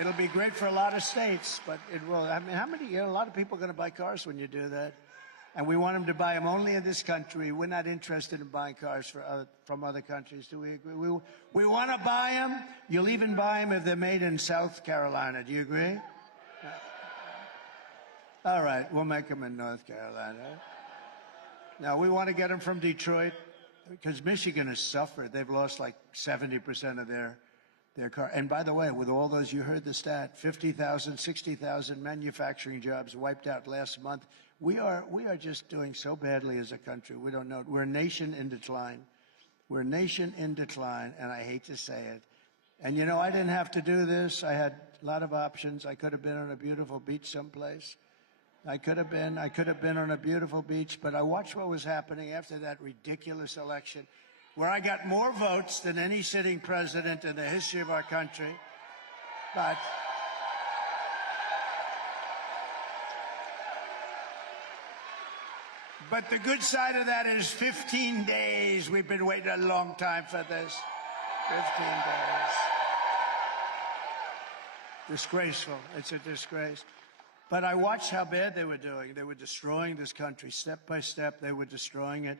It'll be great for a lot of states, but it will. I mean, a lot of people are going to buy cars when you do that. And we want them to buy them only in this country. We're not interested in buying cars from other countries. Do we agree? We want to buy them. You'll even buy them if they're made in South Carolina. Do you agree? All right, we'll make them in North Carolina. Now, we want to get them from Detroit because Michigan has suffered. They've lost like 70% of their car. And by the way, with all those, you heard the stat, 50,000, 60,000 manufacturing jobs wiped out last month. We are just doing so badly as a country. We don't know it. We're a nation in decline. We're a nation in decline, and I hate to say it. And you know, I didn't have to do this. I had a lot of options. I could have been on a beautiful beach someplace. I could have been on a beautiful beach, but I watched what was happening after that ridiculous election, where I got more votes than any sitting president in the history of our country. But the good side of that is 15 days. We've been waiting a long time for this. 15 days. Disgraceful. It's a disgrace. But I watched how bad they were doing. They were destroying this country step by step. They were destroying it.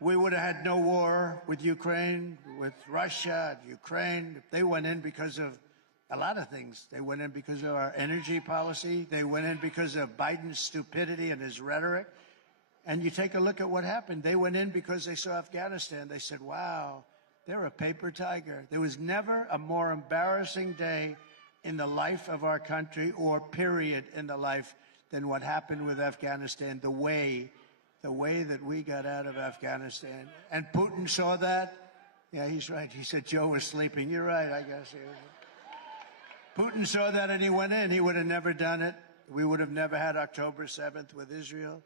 We would have had no war with Ukraine, with Russia, Ukraine. They went in because of a lot of things. They went in because of our energy policy. They went in because of Biden's stupidity and his rhetoric. And you take a look at what happened. They went in because they saw Afghanistan. They said, wow, they're a paper tiger. There was never a more embarrassing day in the life of our country, or period in the life, than what happened with Afghanistan, the way that we got out of Afghanistan. And Putin saw that. Yeah, he's right. He said Joe was sleeping. You're right, I guess. Putin saw that and he went in. He would have never done it. We would have never had October 7th with Israel.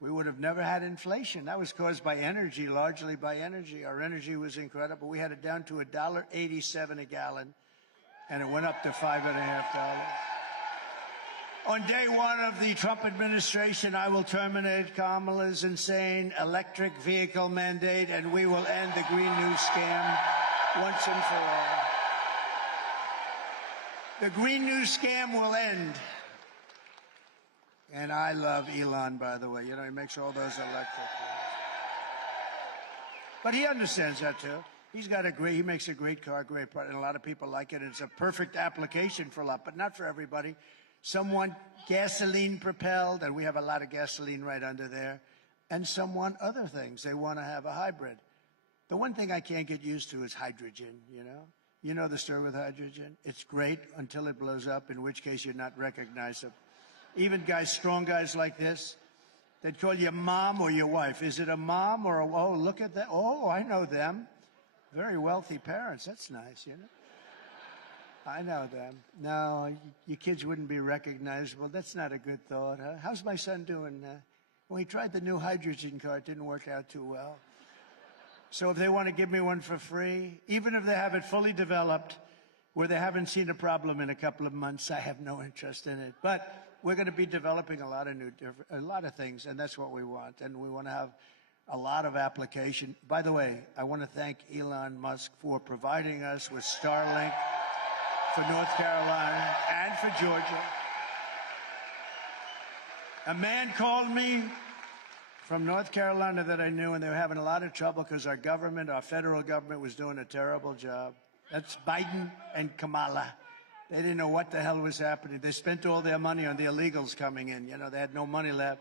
We would have never had inflation. That was caused by energy, largely by energy. Our energy was incredible. We had it down to $1.87 a gallon, and it went up to $5.50. On day one of the Trump administration, I will terminate Kamala's insane electric vehicle mandate, and we will end the Green New scam once and for all. The Green New scam will end. And I love Elon, by the way. You know, he makes all those electric cars. But he understands that, too. He makes a great car, great product, and a lot of people like it. It's a perfect application for a lot, but not for everybody. Some want gasoline propelled, and we have a lot of gasoline right under there. and some want other things. They want to have a hybrid. The one thing I can't get used to is hydrogen, you know? You know the story with hydrogen? It's great until it blows up, in which case you're not recognizable. Even guys, strong guys like this, they'd call you mom or your wife. Is it a mom or a, oh, look at that. Oh, I know them. Very wealthy parents. That's nice, you know? I know them. No, your kids wouldn't be recognizable. That's not a good thought. Huh? How's my son doing? Well, he tried the new hydrogen car. It didn't work out too well. So if they want to give me one for free, even if they have it fully developed, where they haven't seen a problem in a couple of months, I have no interest in it. But we're going to be developing a lot of things, and that's what we want. And we want to have a lot of application. By the way, I want to thank Elon Musk for providing us with Starlink for North Carolina and for Georgia. A man called me from North Carolina that I knew, and they were having a lot of trouble because our government, our federal government, was doing a terrible job. That's Biden and Kamala. They didn't know what the hell was happening. They spent all their money on the illegals coming in. You know, they had no money left.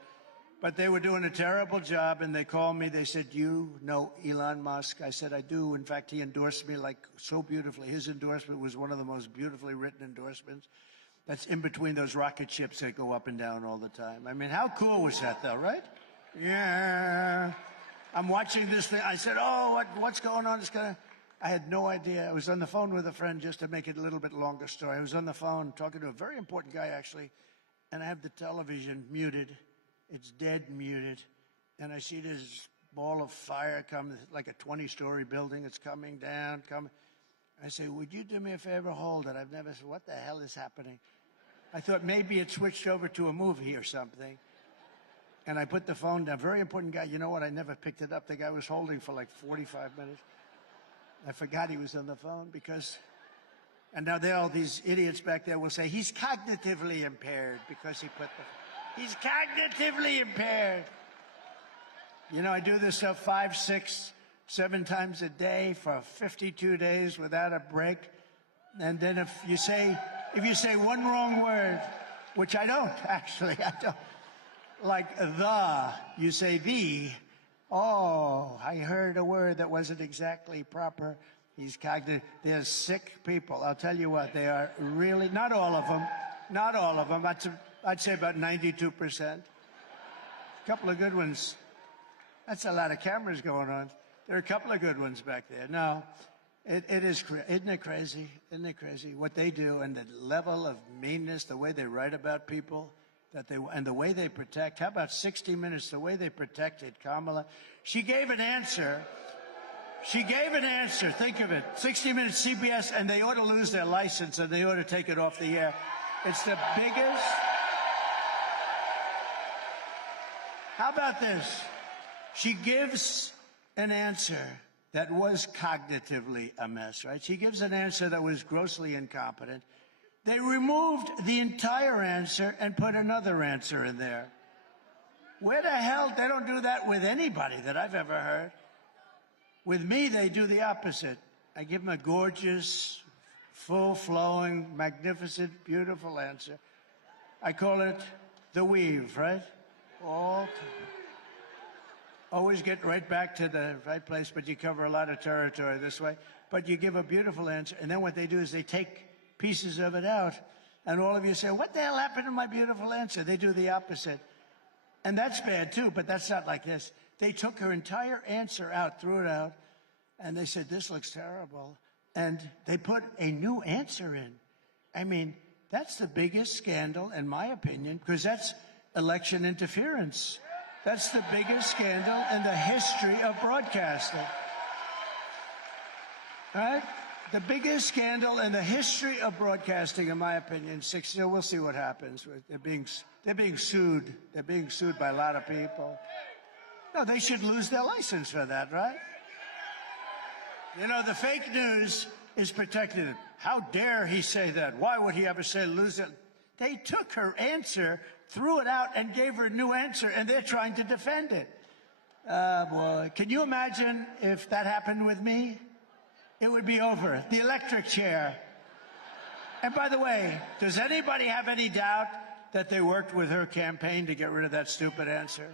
But they were doing a terrible job, and they called me. They said, you know Elon Musk? I said, I do. In fact, he endorsed me like so beautifully. His endorsement was one of the most beautifully written endorsements. That's in between those rocket ships that go up and down all the time. I mean, how cool was that, though, right? Yeah. I'm watching this thing. I said, oh, what's going on? I had no idea. I was on the phone with a friend, just to make it a little bit longer story. I was on the phone talking to a very important guy, actually, and I have the television muted. It's dead muted. And I see this ball of fire come, like a 20-story building. It's coming down, coming. I say, would you do me a favor? Hold it. I've never said, what the hell is happening? I thought maybe it switched over to a movie or something. And I put the phone down. Very important guy. You know what? I never picked it up. The guy was holding for like 45 minutes. I forgot he was on the phone because... And now there are all these idiots back there will say, he's cognitively impaired because he put the... He's cognitively impaired. You know, I do this stuff 5, 6, 7 times a day for 52 days without a break. And then if you say one wrong word, which I don't, actually, I don't, like the, you say the, oh, I heard a word that wasn't exactly proper. He's cognitive. They're sick people. I'll tell you what, they are really, not all of them. I'd say about 92%. A couple of good ones. That's a lot of cameras going on. There are a couple of good ones back there. No, it is, isn't it crazy? Isn't it crazy what they do and the level of meanness, the way they write about people, and the way they protect. How about 60 Minutes, the way they protected Kamala? She gave an answer. Think of it. 60 Minutes, CBS, and they ought to lose their license and they ought to take it off the air. It's the biggest. How about this? She gives an answer that was cognitively a mess, right? She gives an answer that was grossly incompetent. They removed the entire answer and put another answer in there. Where the hell? They don't do that with anybody that I've ever heard. With me, they do the opposite. I give them a gorgeous, full-flowing, magnificent, beautiful answer. I call it the weave, right? Always get right back to the right place, but you cover a lot of territory this way. But you give a beautiful answer, and then what they do is they take pieces of it out, and all of you say, what the hell happened to my beautiful answer? They do the opposite. And that's bad, too, but that's not like this. They took her entire answer out, threw it out, and they said, this looks terrible. And they put a new answer in. I mean, that's the biggest scandal, in my opinion, because that's election interference. That's the biggest scandal in the history of broadcasting. Right? The biggest scandal in the history of broadcasting, in my opinion. We'll see what happens. They're being sued. They're being sued by a lot of people. No, they should lose their license for that, right? You know, the fake news is protected. How dare he say that? Why would he ever say lose it? They took her answer, threw it out, and gave her a new answer, and they're trying to defend it. Boy, can you imagine if that happened with me? It would be over. The electric chair. And by the way, does anybody have any doubt that they worked with her campaign to get rid of that stupid answer?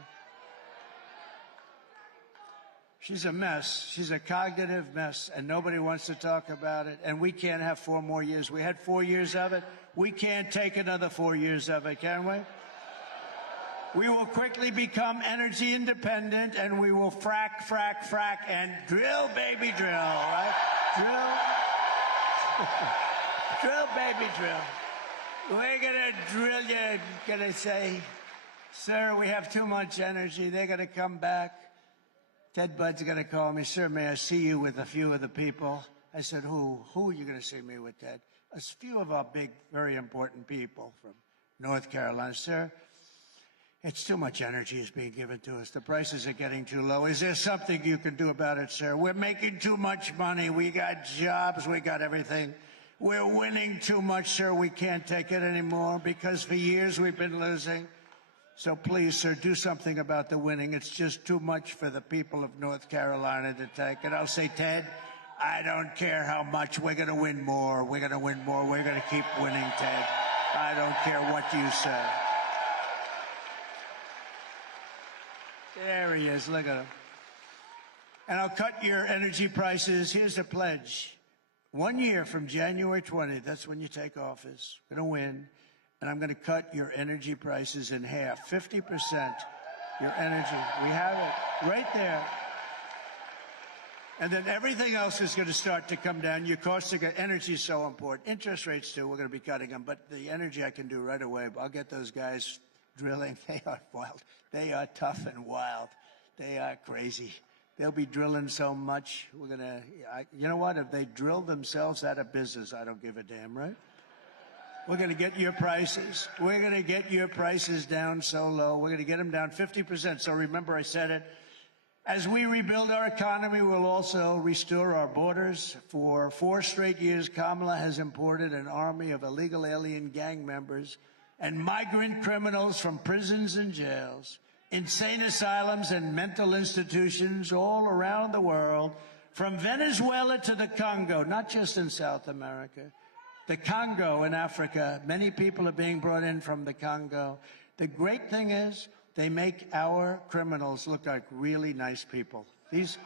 She's a mess. She's a cognitive mess, and nobody wants to talk about it. And we can't have 4 more years. We had 4 years of it. We can't take another 4 years of it, can we? We will quickly become energy independent, and we will frack, frack, frack, and drill, baby, drill, right? Drill. Drill, baby, drill. We're gonna drill you, gonna say, sir, we have too much energy. They're gonna come back. Ted Budd's gonna call me, sir, may I see you with a few of the people? I said, who? Who are you gonna see me with, Ted? A few of our big, very important people from North Carolina. Sir, it's too much energy is being given to us. The prices are getting too low. Is there something you can do about it, sir? We're making too much money. We got jobs. We got everything. We're winning too much, sir. We can't take it anymore because for years we've been losing. So please, sir, do something about the winning. It's just too much for the people of North Carolina to take. And I'll say, Ted, I don't care how much. We're going to win more. We're going to win more. We're going to keep winning, Ted. I don't care what you say. There he is. Look at him. And I'll cut your energy prices. Here's a pledge. 1 year from January 20th, that's when you take office. Going to win. And I'm going to cut your energy prices in half. 50% your energy. We have it right there. And then everything else is going to start to come down. Your cost of energy is so important. Interest rates, too, we're going to be cutting them. But the energy I can do right away. I'll get those guys drilling. They are wild. They are tough and wild. They are crazy. They'll be drilling so much. We're going to, you know what? If they drill themselves out of business, I don't give a damn, right? We're going to get your prices. We're going to get your prices down so low. We're going to get them down 50%. So remember, I said it. As we rebuild our economy, we'll also restore our borders. For 4 straight years, Kamala has imported an army of illegal alien gang members and migrant criminals from prisons and jails, insane asylums and mental institutions all around the world, from Venezuela to the Congo, not just in South America. The Congo in Africa, many people are being brought in from the Congo. The great thing is they make our criminals look like really nice people. These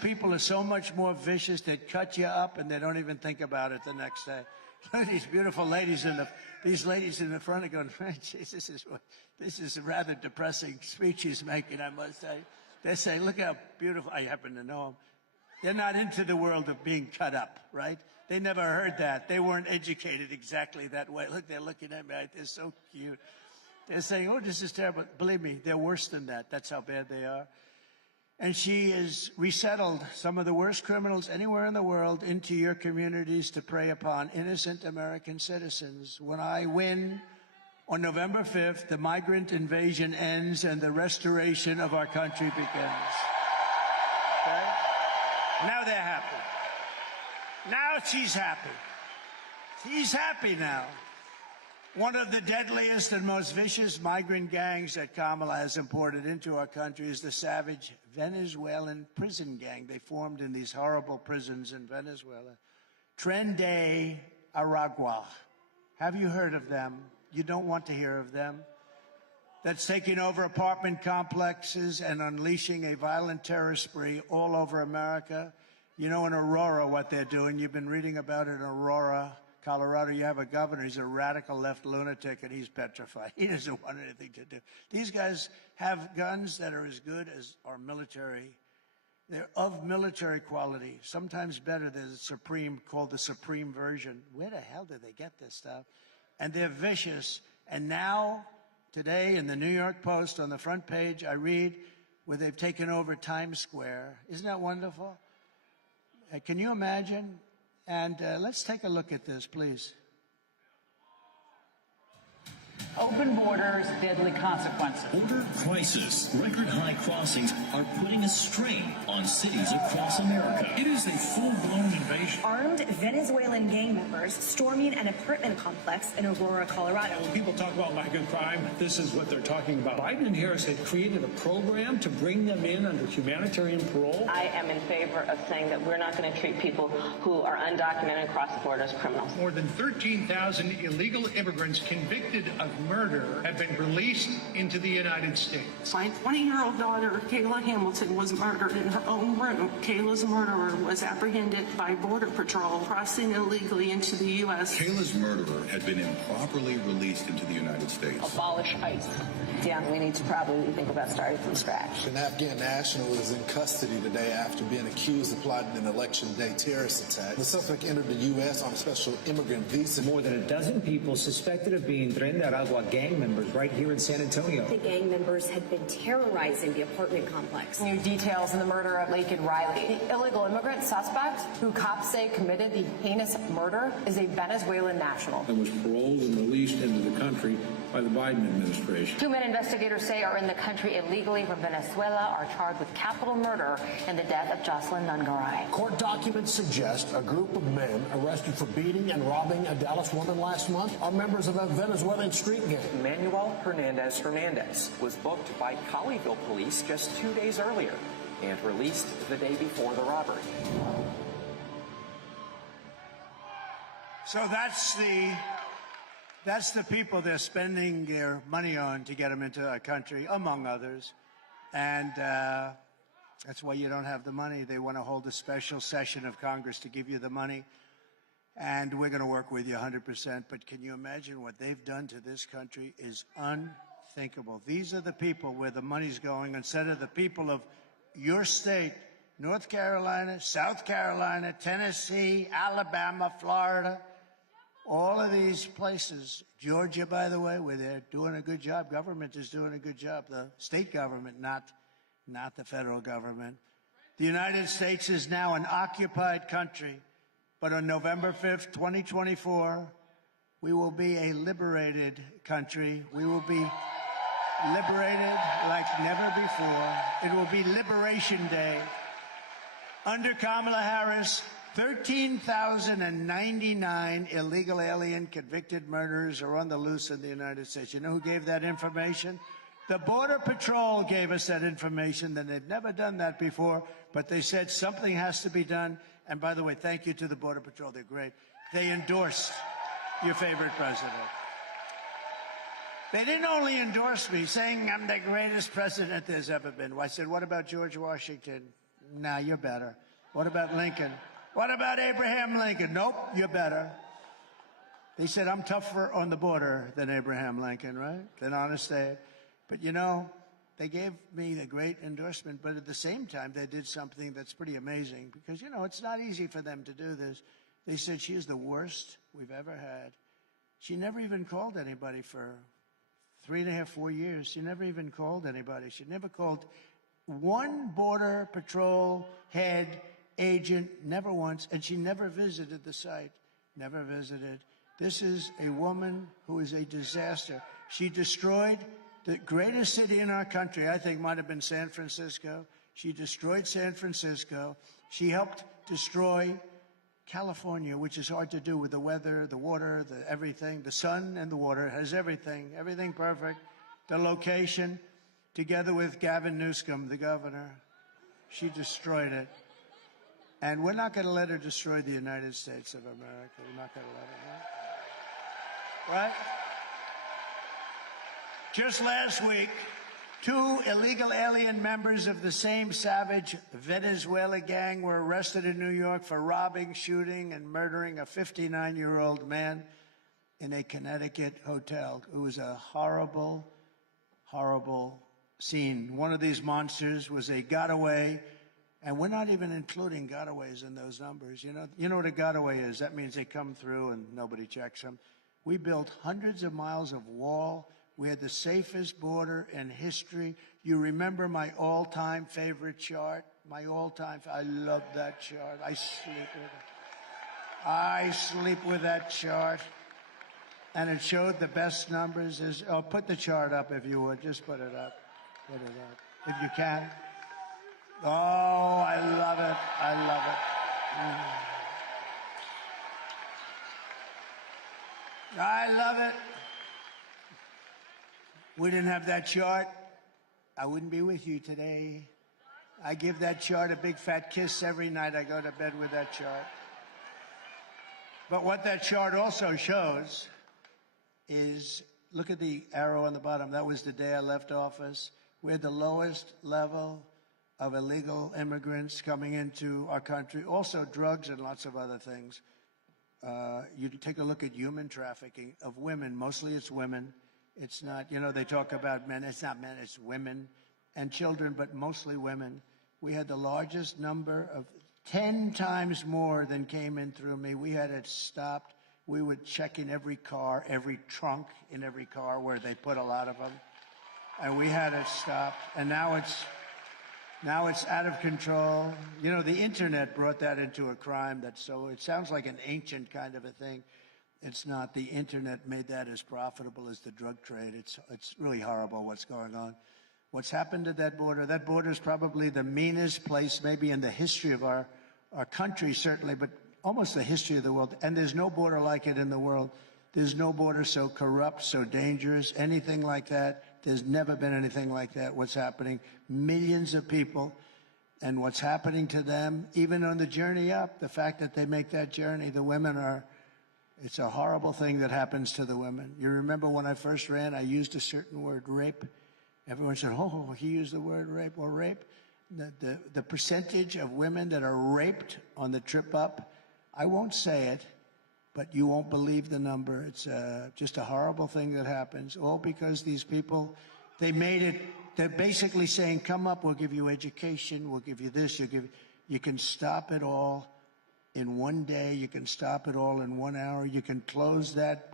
people are so much more vicious. They cut you up and they don't even think about it the next day. Look at these beautiful ladies these ladies in the front are going, Jesus, this is a rather depressing speech he's making, I must say. They say, look how beautiful, I happen to know them. They're not into the world of being cut up, right? They never heard that. They weren't educated exactly that way. Look, they're looking at me. They're so cute. They're saying, oh, this is terrible. Believe me, they're worse than that. That's how bad they are. And she has resettled some of the worst criminals anywhere in the world into your communities to prey upon innocent American citizens. When I win on November 5th, the migrant invasion ends and the restoration of our country begins. Okay? Now they're happy. Now she's happy. She's happy now. One of the deadliest and most vicious migrant gangs that Kamala has imported into our country is the savage Venezuelan prison gang. They formed in these horrible prisons in Venezuela. Tren de Aragua. Have you heard of them? You don't want to hear of them. That's taking over apartment complexes and unleashing a violent terror spree all over America. You know, in Aurora, what they're doing, you've been reading about it in Aurora, Colorado. You have a governor, he's a radical left lunatic, and he's petrified. He doesn't want anything to do. These guys have guns that are as good as our military. They're of military quality, sometimes better than the Supreme, called the Supreme version. Where the hell did they get this stuff? And they're vicious. And now, today, in the New York Post, on the front page, I read where they've taken over Times Square. Isn't that wonderful? Can you imagine? And let's take a look at this, please. Open borders, deadly consequences. Border crisis. Record high crossings are putting a strain on cities across America. It is a full-blown information. Armed Venezuelan gang members storming an apartment complex in Aurora, Colorado. When people talk about lack of crime, this is what they're talking about. Biden and Harris had created a program to bring them in under humanitarian parole. I am in favor of saying that we're not going to treat people who are undocumented across the border as criminals. More than 13,000 illegal immigrants convicted of murder have been released into the United States. My 20-year-old daughter, Kayla Hamilton, was murdered in her own room. Kayla's murderer was apprehended by Border Patrol crossing illegally into the U.S. Kayla's murderer had been improperly released into the United States. Abolish ICE. Yeah, we need to probably think about starting from scratch. An Afghan national is in custody today after being accused of plotting an election day terrorist attack. The suspect entered the U.S. on a special immigrant visa. More than a dozen people suspected of being Tren de Aragua gang members right here in San Antonio. The gang members had been terrorizing the apartment complex. New details in the murder of Laken Riley. The illegal immigrant suspect, who cops say committed the heinous murder, is a Venezuelan national. And was paroled and released into the country by the Biden administration. 2 men investigators say are in the country illegally from Venezuela are charged with capital murder in the death of Jocelyn Nungaray. Court documents suggest a group of men arrested for beating and robbing a Dallas woman last month are members of a Venezuelan street gang. Manuel Hernandez was booked by Colleyville police just 2 days earlier and released the day before the robbery. So that's the people they're spending their money on to get them into our country, among others. And that's why you don't have the money. They want to hold a special session of Congress to give you the money. And we're going to work with you 100%. But can you imagine what they've done to this country is unthinkable. These are the people where the money's going instead of the people of your state, North Carolina, South Carolina, Tennessee, Alabama, Florida. All of these places, Georgia, by the way, where they're doing a good job. Government is doing a good job. The state government, not the federal government. The United States is now an occupied country. But on November 5th, 2024, we will be a liberated country. We will be liberated like never before. It will be Liberation Day. Under Kamala Harris, 13,099 illegal alien convicted murderers are on the loose in the United States. You know who gave that information? The Border Patrol gave us that information. Then they've never done that before, but they said something has to be done. And by the way, thank you to the Border Patrol. They're great. They endorsed your favorite president. They didn't only endorse me, saying I'm the greatest president there's ever been. I said, what about George Washington? Nah, you're better. What about Lincoln? What about Abraham Lincoln? Nope, you're better. They said I'm tougher on the border than Abraham Lincoln, right? Than Honest Abe. But you know, they gave me the great endorsement, but at the same time, they did something that's pretty amazing because, you know, it's not easy for them to do this. They said she is the worst we've ever had. She never even called anybody for 3.5, 4 years. She never even called anybody. She never called one Border Patrol head, agent, never once, and she never visited the site, never visited. This is a woman who is a disaster. She destroyed the greatest city in our country, I think might have been San Francisco. She destroyed San Francisco. She helped destroy California, which is hard to do with the weather, the water, the everything. The sun and the water has everything perfect. The location, together with Gavin Newsom, the governor, she destroyed it. And we're not going to let her destroy the United States of America. We're not going to let her, right? Just last week, 2 illegal alien members of the same savage Venezuela gang were arrested in New York for robbing, shooting, and murdering a 59-year-old man in a Connecticut hotel. It was a horrible, horrible scene. One of these monsters was a gotaway. And we're not even including gotaways in those numbers. You know what a gotaway is? That means they come through and nobody checks them. We built hundreds of miles of wall. We had the safest border in history. You remember my all-time favorite chart? I love that chart. I sleep with that chart. And it showed the best numbers. Put the chart up if you would. Just put it up. Put it up. If you can. Oh, I love it. I love it. I love it. We didn't have that chart, I wouldn't be with you today. I give that chart a big fat kiss every night I go to bed with that chart. But what that chart also shows is, look at the arrow on the bottom. That was the day I left office. We had the lowest level of illegal immigrants coming into our country, also drugs and lots of other things. You take a look at human trafficking of women. Mostly it's women. It's not, you know, they talk about men. It's not men, it's women and children, but mostly women. We had the largest number of 10 times more than came in through me. We had it stopped. We would check in every car, every trunk in every car where they put a lot of them. And we had it stopped. And now it's out of control. You know, the internet brought that into a crime it sounds like an ancient kind of a thing. It's not. The internet made that as profitable as the drug trade. It's really horrible what's going on. What's happened to that border is probably the meanest place maybe in the history of our country, certainly, but almost the history of the world. And there's no border like it in the world. There's no border so corrupt, so dangerous, anything like that. There's never been anything like that, what's happening. Millions of people, and what's happening to them, even on the journey up, the fact that they make that journey, the women it's a horrible thing that happens to the women. You remember when I first ran, I used a certain word, rape. Everyone said, oh, he used the word rape. Well, rape, the percentage of women that are raped on the trip up, I won't say it, but you won't believe the number. It's just a horrible thing that happens, all because these people, they made it, they're basically saying, come up, we'll give you education, we'll give you this, you can stop it all in one day, you can stop it all in 1 hour, you can close that.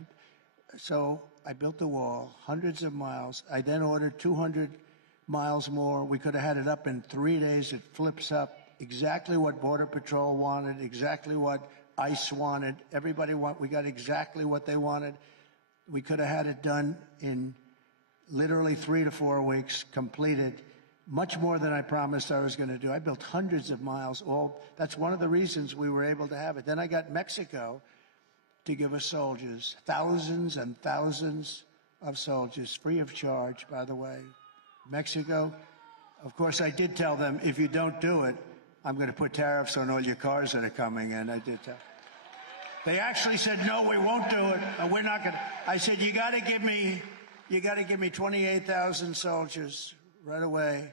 So I built the wall, hundreds of miles. I then ordered 200 miles more. We could have had it up in 3 days. It flips up exactly what Border Patrol wanted, exactly what ICE wanted. We got exactly what they wanted. We could have had it done in literally 3 to 4 weeks, completed, much more than I promised I was going to do. I built hundreds of miles. That's one of the reasons we were able to have it. Then I got Mexico to give us soldiers, thousands and thousands of soldiers, free of charge, by the way. Mexico, of course, I did tell them, if you don't do it, I'm going to put tariffs on all your cars that are coming in. I did tell. They actually said, no, we won't do it. We're not going to. I said, you got to give me 28,000 soldiers right away,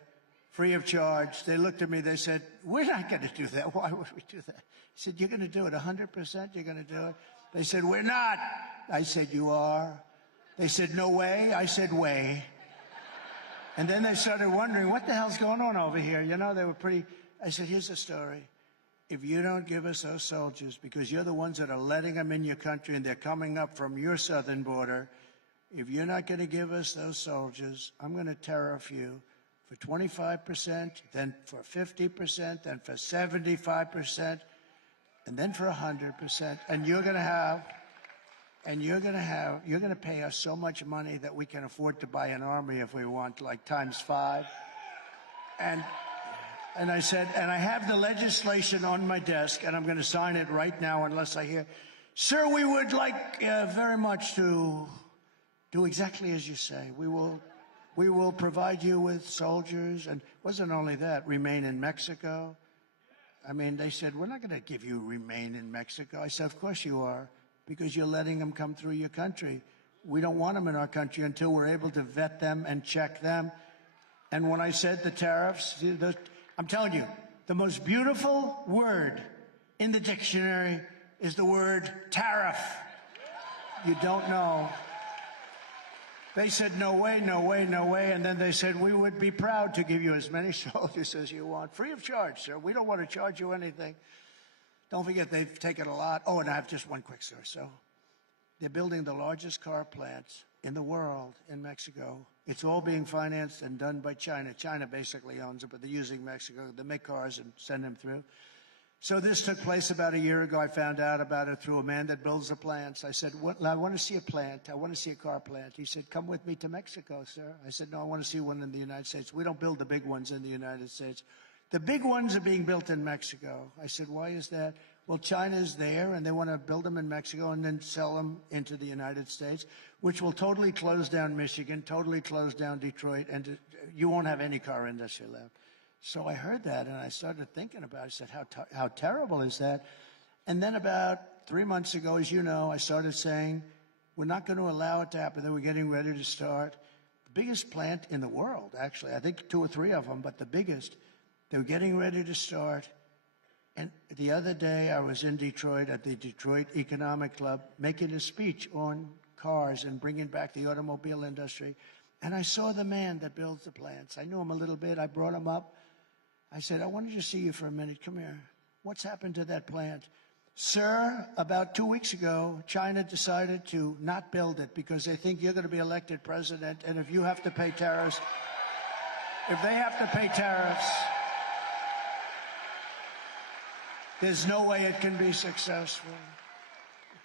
free of charge. They looked at me, they said, we're not going to do that. Why would we do that? I said, you're going to do it 100%? You're going to do it? They said, we're not. I said, you are. They said, no way. I said, way. And then they started wondering, what the hell's going on over here? You know, they were pretty. I said, here's the story. If you don't give us those soldiers, because you're the ones that are letting them in your country and they're coming up from your southern border, if you're not going to give us those soldiers, I'm going to tariff you for 25%, then for 50%, then for 75%, and then for 100%. And you're going to pay us so much money that we can afford to buy an army if we want, like times 5. And I said, and I have the legislation on my desk, and I'm going to sign it right now unless I hear, sir, we would like very much to do exactly as you say. We will provide you with soldiers. And it wasn't only that, remain in Mexico. I mean, they said, we're not going to give you remain in Mexico. I said, of course you are, because you're letting them come through your country. We don't want them in our country until we're able to vet them and check them. And when I said the tariffs, I'm telling you, the most beautiful word in the dictionary is the word tariff. You don't know. They said, no way, no way, no way. And then they said, we would be proud to give you as many soldiers as you want, free of charge, sir. We don't want to charge you anything. Don't forget, they've taken a lot. Oh, and I have just one quick story. So they're building the largest car plants in the world in Mexico. It's all being financed and done by China. China basically owns it, but they're using Mexico. They make cars and send them through. So this took place about a year ago. I found out about it through a man that builds the plants. I said, I want to see a plant. I want to see a car plant. He said, come with me to Mexico, sir. I said, no, I want to see one in the United States. We don't build the big ones in the United States. The big ones are being built in Mexico. I said, why is that? Well, China's there, and they want to build them in Mexico and then sell them into the United States, which will totally close down Michigan, totally close down Detroit, and you won't have any car industry left. So I heard that, and I started thinking about it. I said, how terrible is that? And then about 3 months ago, as you know, I started saying, we're not going to allow it to happen. Then we're getting ready to start. The biggest plant in the world, actually. I think 2 or 3 of them, but the biggest. They were getting ready to start. And the other day, I was in Detroit at the Detroit Economic Club making a speech on cars and bringing back the automobile industry. And I saw the man that builds the plants. I knew him a little bit. I brought him up. I said, I wanted to see you for a minute. Come here. What's happened to that plant? Sir, about 2 weeks ago, China decided to not build it because they think you're going to be elected president. And if you have to pay tariffs, if they have to pay tariffs, there's no way it can be successful.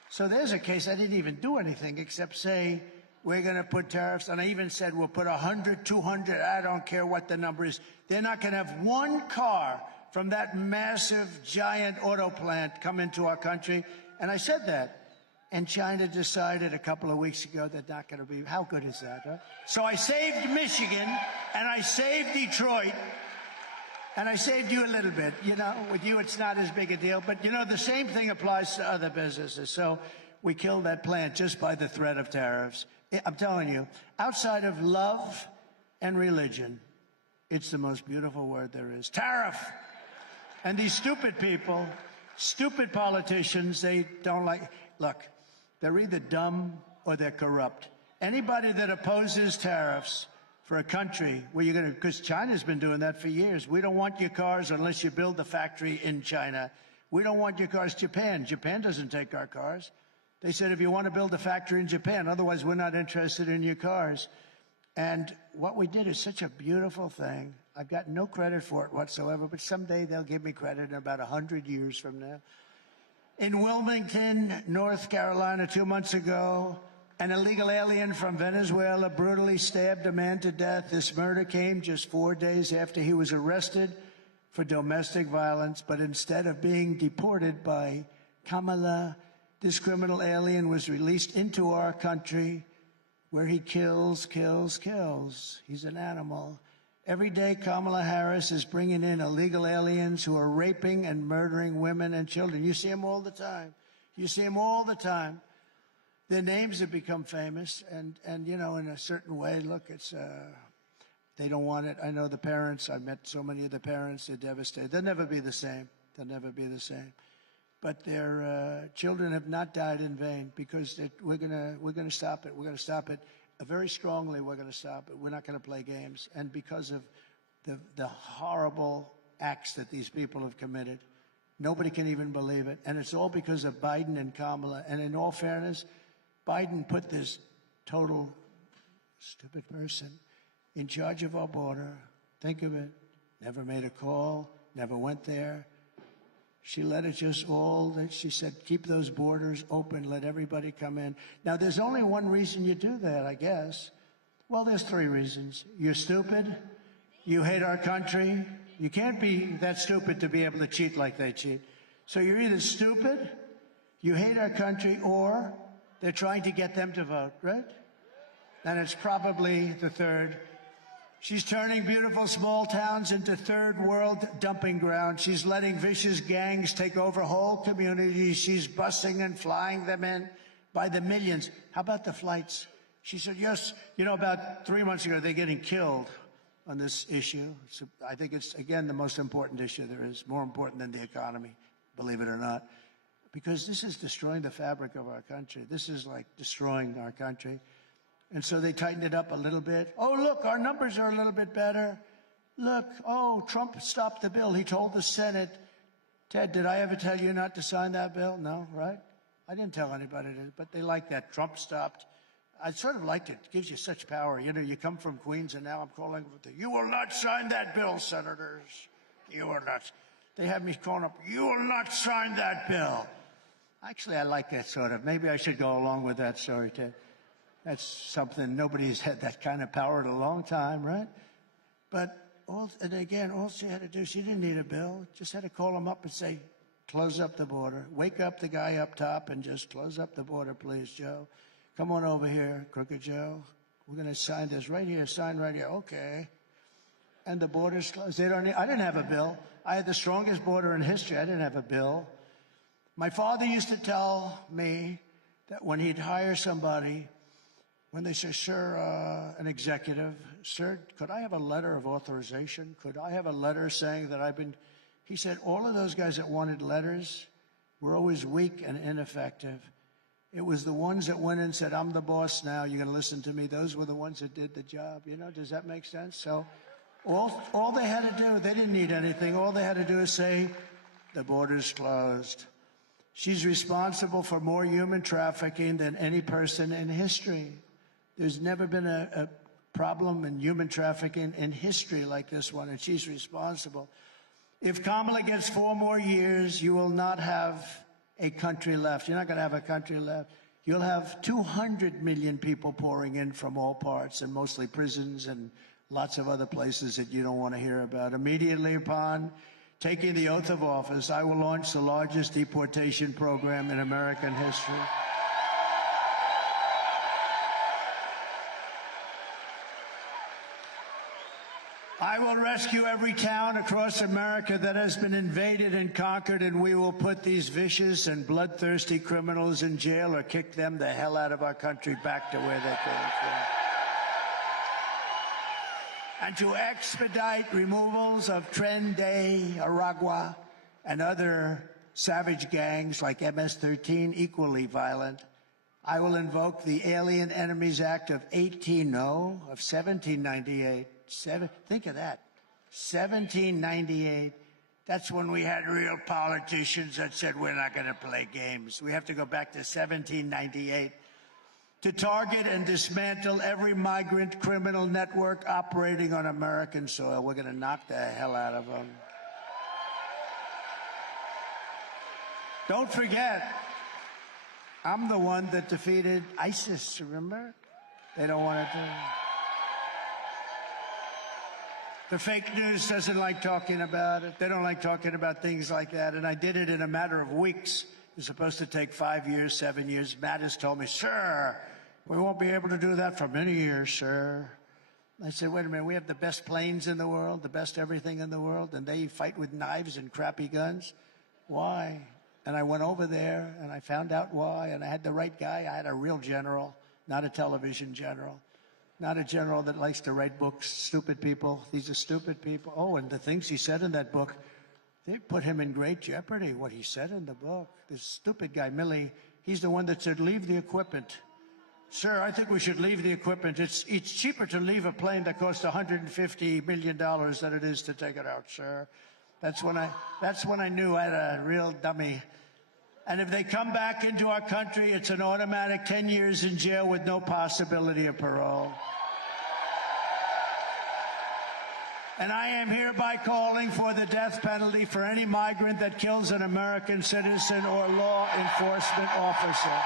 So there's a case I didn't even do anything except say, we're going to put tariffs. And I even said, we'll put 100, 200, I don't care what the number is. They're not going to have one car from that massive, giant auto plant come into our country. And I said that. And China decided a couple of weeks ago they're not going to be. How good is that, right? So I saved Michigan, and I saved Detroit. And I saved you a little bit. You know, with you, it's not as big a deal. But, you know, the same thing applies to other businesses. So we killed that plant just by the threat of tariffs. I'm telling you, outside of love and religion, it's the most beautiful word there is. Tariff. And these stupid people, stupid politicians, they don't like. Look, they're either dumb or they're corrupt. Anybody that opposes tariffs for a country where you're going to, because China's been doing that for years. We don't want your cars unless you build the factory in China. We don't want your cars. Japan doesn't take our cars. They said, if you want to build a factory in Japan, otherwise we're not interested in your cars. And what we did is such a beautiful thing. I've got no credit for it whatsoever, but someday they'll give me credit in about 100 years from now. In Wilmington, North Carolina, 2 months ago, an illegal alien from Venezuela brutally stabbed a man to death. This murder came just 4 days after he was arrested for domestic violence. But instead of being deported by Kamala, this criminal alien was released into our country where he kills, kills, kills. He's an animal. Every day, Kamala Harris is bringing in illegal aliens who are raping and murdering women and children. You see them all the time. You see them all the time. Their names have become famous, and you know, in a certain way, look, it's, they don't want it. I know the parents. I've met so many of the parents. They're devastated. They'll never be the same. They'll never be the same. But their children have not died in vain because we're gonna stop it. We're gonna stop it very strongly. We're gonna stop it. We're not gonna play games. And because of the horrible acts that these people have committed, nobody can even believe it. And it's all because of Biden and Kamala. And in all fairness, Biden put this total stupid person in charge of our border. Think of it. Never made a call, never went there. She let it just all, she said, keep those borders open, let everybody come in. Now, there's only one reason you do that, I guess. Well, there's 3 reasons. You're stupid, you hate our country. You can't be that stupid to be able to cheat like they cheat. So you're either stupid, you hate our country, or they're trying to get them to vote, right? And it's probably the 3rd. She's turning beautiful small towns into third world dumping grounds. She's letting vicious gangs take over whole communities. She's busing and flying them in by the millions. How about the flights? She said, yes, you know, about 3 months ago, they're getting killed on this issue. So I think it's, again, the most important issue there is, more important than the economy, believe it or not, because this is destroying the fabric of our country. This is like destroying our country. And so they tightened it up a little bit. Oh, look, our numbers are a little bit better. Look, oh, Trump stopped the bill. He told the Senate, Ted, did I ever tell you not to sign that bill? No, right? I didn't tell anybody to, but they like that. Trump stopped. I sort of liked it. It gives you such power. You know, you come from Queens, and now I'm calling, you will not sign that bill, senators. You will not. They have me calling up, you will not sign that bill. Actually, I like that sort of. Maybe I should go along with that story, Ted. That's something, nobody's had that kind of power in a long time, right? But, and again, all she had to do, she didn't need a bill, just had to call them up and say, close up the border. Wake up the guy up top and just close up the border, please, Joe. Come on over here, Crooked Joe. We're going to sign this right here, sign right here. Okay. And the border's closed. I didn't have a bill. I had the strongest border in history. I didn't have a bill. My father used to tell me that when he'd hire somebody, when they say, sir, an executive, sir, could I have a letter of authorization? Could I have a letter saying that I've been... He said all of those guys that wanted letters were always weak and ineffective. It was the ones that went in and said, I'm the boss now, you're going to listen to me. Those were the ones that did the job. You know, does that make sense? So all they had to do, they didn't need anything. All they had to do is say, the border's closed. She's responsible for more human trafficking than any person in history. There's never been a problem in human trafficking in history like this one, and she's responsible. If Kamala gets 4 more years, you will not have a country left. You're not going to have a country left. You'll have 200 million people pouring in from all parts, and mostly prisons and lots of other places that you don't want to hear about. Immediately upon taking the oath of office, I will launch the largest deportation program in American history. I will rescue every town across America that has been invaded and conquered, and we will put these vicious and bloodthirsty criminals in jail or kick them the hell out of our country back to where they came from. And to expedite removals of Tren de Aragua and other savage gangs like MS-13, equally violent, I will invoke the Alien Enemies Act of 1798. Think of that, 1798. That's when we had real politicians that said, we're not going to play games. We have to go back to 1798 to target and dismantle every migrant criminal network operating on American soil. We're going to knock the hell out of them. Don't forget, I'm the one that defeated ISIS, remember? They don't want to do it. The fake news doesn't like talking about it. They don't like talking about things like that. And I did it in a matter of weeks. It was supposed to take 5 years, 7 years. Mattis told me, sir, we won't be able to do that for many years, sir. I said, wait a minute, we have the best planes in the world, the best everything in the world, and they fight with knives and crappy guns? Why? And I went over there, and I found out why, and I had the right guy. I had a real general, not a television general. Not a general that likes to write books. Stupid people. These are stupid people. Oh, and the things he said in that book, they put him in great jeopardy, what he said in the book. This stupid guy, Milley, he's the one that said, leave the equipment. Sir, I think we should leave the equipment. It's cheaper to leave a plane that costs $150 million than it is to take it out, sir. That's when I knew I had a real dummy. And if they come back into our country, it's an automatic 10 years in jail with no possibility of parole. And I am hereby calling for the death penalty for any migrant that kills an American citizen or law enforcement officer.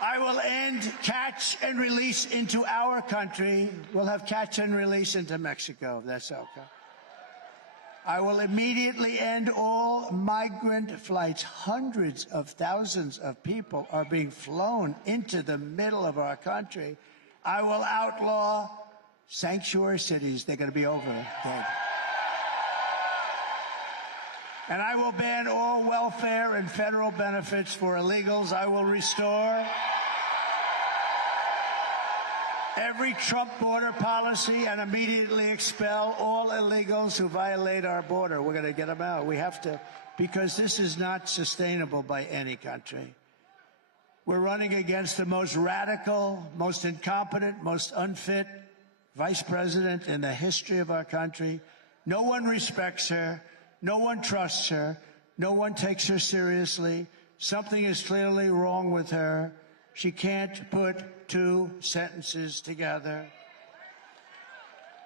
I will end catch and release into our country. We'll have catch and release into Mexico, if that's okay. I will immediately end all migrant flights. Hundreds of thousands of people are being flown into the middle of our country. I will outlaw sanctuary cities. They're going to be over. And I will ban all welfare and federal benefits for illegals. I will restore every Trump border policy and immediately expel all illegals who violate our border. We're going to get them out. We have to, because this is not sustainable by any country. We're running against the most radical, most incompetent, most unfit vice president in the history of our country. No one respects her. No one trusts her. No one takes her seriously. Something is clearly wrong with her. She can't put two sentences together.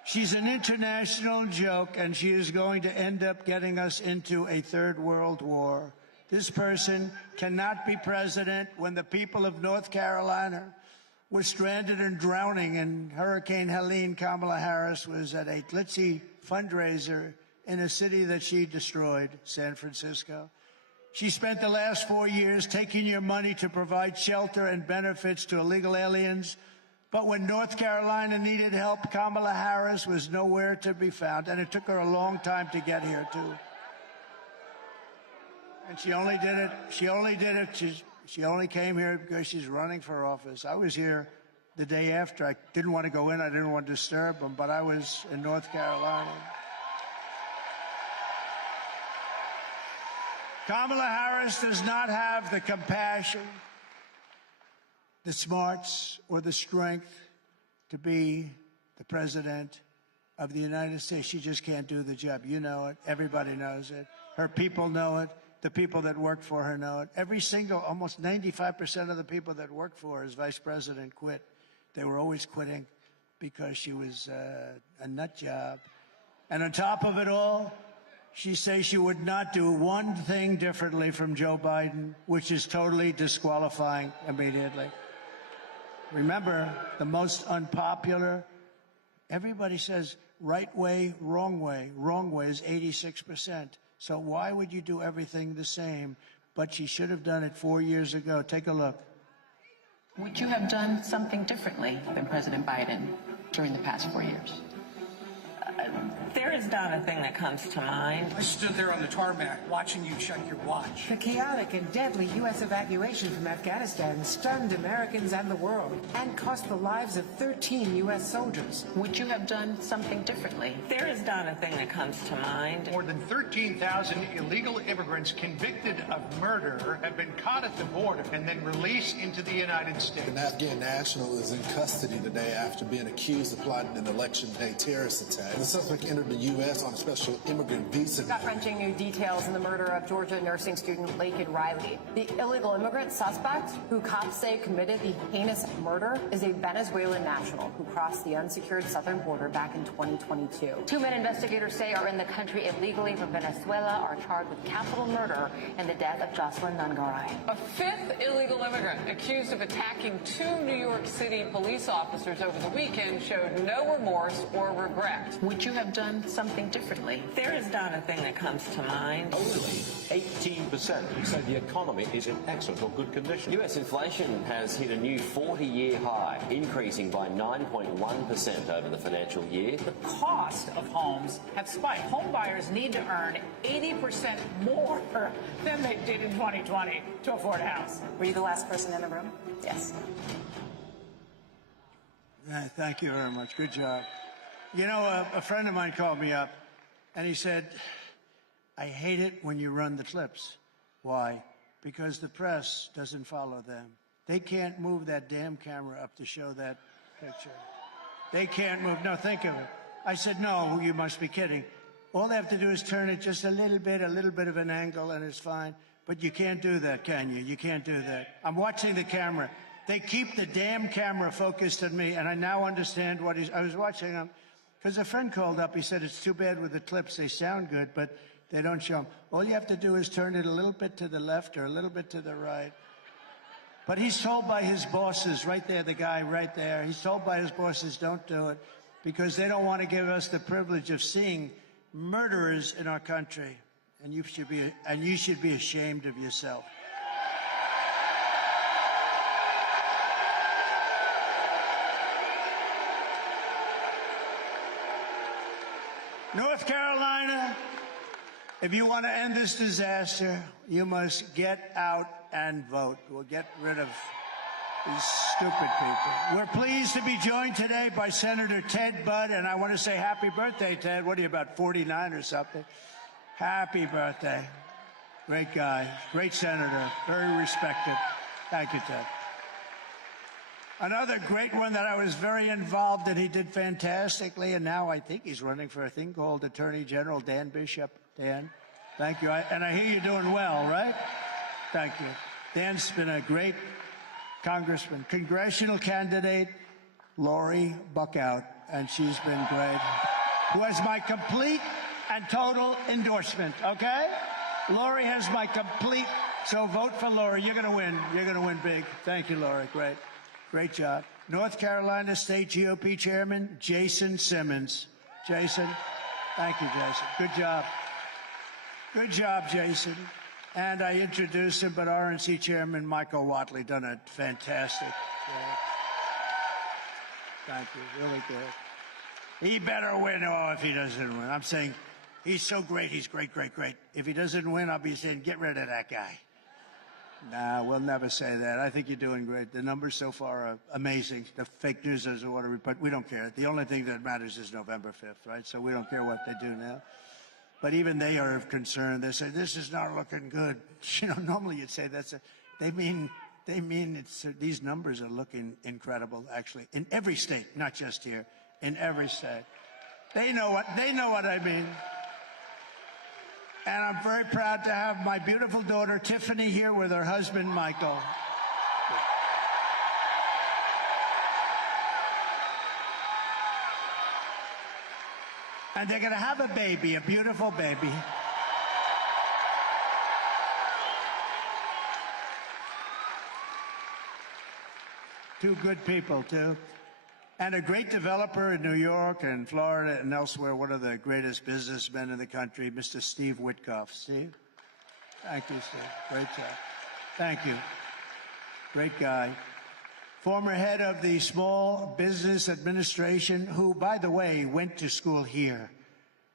She's an international joke, and she is going to end up getting us into a third world war. This person cannot be president when the people of North Carolina was stranded and drowning in Hurricane Helene, Kamala Harris was at a glitzy fundraiser in a city that she destroyed, San Francisco. She spent the last 4 years taking your money to provide shelter and benefits to illegal aliens. But when North Carolina needed help, Kamala Harris was nowhere to be found. And it took her a long time to get here, too. And she only came here because she's running for office. I was here the day after. I didn't want to go in. I didn't want to disturb them, but I was in North Carolina. Kamala Harris does not have the compassion, the smarts, or the strength to be the president of the United States. She just can't do the job. You know it. Everybody knows it. Her people know it. The people that work for her know it. Every single, almost 95% of the people that work for her as vice president quit. They were always quitting because she was a nut job. And on top of it all, she says she would not do one thing differently from Joe Biden, which is totally disqualifying immediately. Remember, the most unpopular, everybody says right way, wrong way. Wrong way is 86%. So why would you do everything the same? But she should have done it 4 years ago. Take a look. Would you have done something differently than President Biden during the past 4 years? There is not a thing that comes to mind. I stood there on the tarmac watching you check your watch. The chaotic and deadly U.S. evacuation from Afghanistan stunned Americans and the world and cost the lives of 13 U.S. soldiers. Would you have done something differently? There is not a thing that comes to mind. More than 13,000 illegal immigrants convicted of murder have been caught at the border and then released into the United States. An Afghan national is in custody today after being accused of plotting an election day terrorist attack. The suspect entered the U.S. on a special immigrant visa. Gut-wrenching new details in the murder of Georgia nursing student Laken Riley. The illegal immigrant suspect, who cops say committed the heinous murder, is a Venezuelan national who crossed the unsecured southern border back in 2022. 2 men investigators say are in the country illegally from Venezuela are charged with capital murder in the death of Jocelyn Nungaray. A fifth illegal immigrant accused of attacking 2 New York City police officers over the weekend showed no remorse or regret. Would you have done something differently? There is not a thing that comes to mind. Only 18% say the economy is in excellent or good condition. U.S. inflation has hit a new 40-year high, increasing by 9.1% over the financial year. The cost of homes have spiked. Home buyers need to earn 80% more than they did in 2020 to afford a house. Were you the last person in the room? Yes. Thank you very much. Good job. You know, a friend of mine called me up, and he said, I hate it when you run the clips. Why? Because the press doesn't follow them. They can't move that damn camera up to show that picture. They can't move. No, think of it. I said, no, you must be kidding. All they have to do is turn it just a little bit of an angle, and it's fine. But you can't do that, can you? You can't do that. I'm watching the camera. They keep the damn camera focused on me, and I now understand what I was watching them. Because a friend called up, he said, it's too bad with the clips. They sound good, but they don't show them. All you have to do is turn it a little bit to the left or a little bit to the right. But he's told by his bosses, right there, the guy right there, he's told by his bosses, don't do it, because they don't want to give us the privilege of seeing murderers in our country. And you should be ashamed of yourself. North Carolina, if you want to end this disaster, you must get out and vote. We'll get rid of these stupid people. We're pleased to be joined today by Senator Ted Budd, and I want to say happy birthday, Ted. What are you, about 49 or something? Happy birthday. Great guy, great senator, very respected. Thank you, Ted. Another great one that I was very involved in, he did fantastically, and now I think he's running for a thing called Attorney General, Dan Bishop. Dan, thank you. And I hear you're doing well, right? Thank you. Dan's been a great congressman. Congressional candidate, Lori Buckout, and she's been great, who has my complete and total endorsement, okay? Lori has my complete, so vote for Lori. You're going to win. You're going to win big. Thank you, Lori. Great. Great job. North Carolina State GOP Chairman Jason Simmons. Jason, thank you, Jason. Good job. Good job, Jason. And I introduced him, but RNC Chairman Michael Whatley done a fantastic job. Thank you, really good. He better win. Oh, if he doesn't win. I'm saying he's so great. He's great, great, great. If he doesn't win, I'll be saying, get rid of that guy. Nah, we'll never say that. I think you're doing great. The numbers so far are amazing. The fake news is a water report. We don't care. The only thing that matters is November 5th, right? So we don't care what they do now. But even they are concerned. They say, this is not looking good. You know, normally you'd say they mean these numbers are looking incredible, actually, in every state, not just here, in every state. They know what I mean. And I'm very proud to have my beautiful daughter, Tiffany, here with her husband, Michael. And they're going to have a baby, a beautiful baby. Two good people, too. And a great developer in New York and Florida and elsewhere, one of the greatest businessmen in the country, Mr. Steve Witkoff. Steve? Thank you, Steve. Great job. Thank you. Great guy. Former head of the Small Business Administration, who, by the way, went to school here.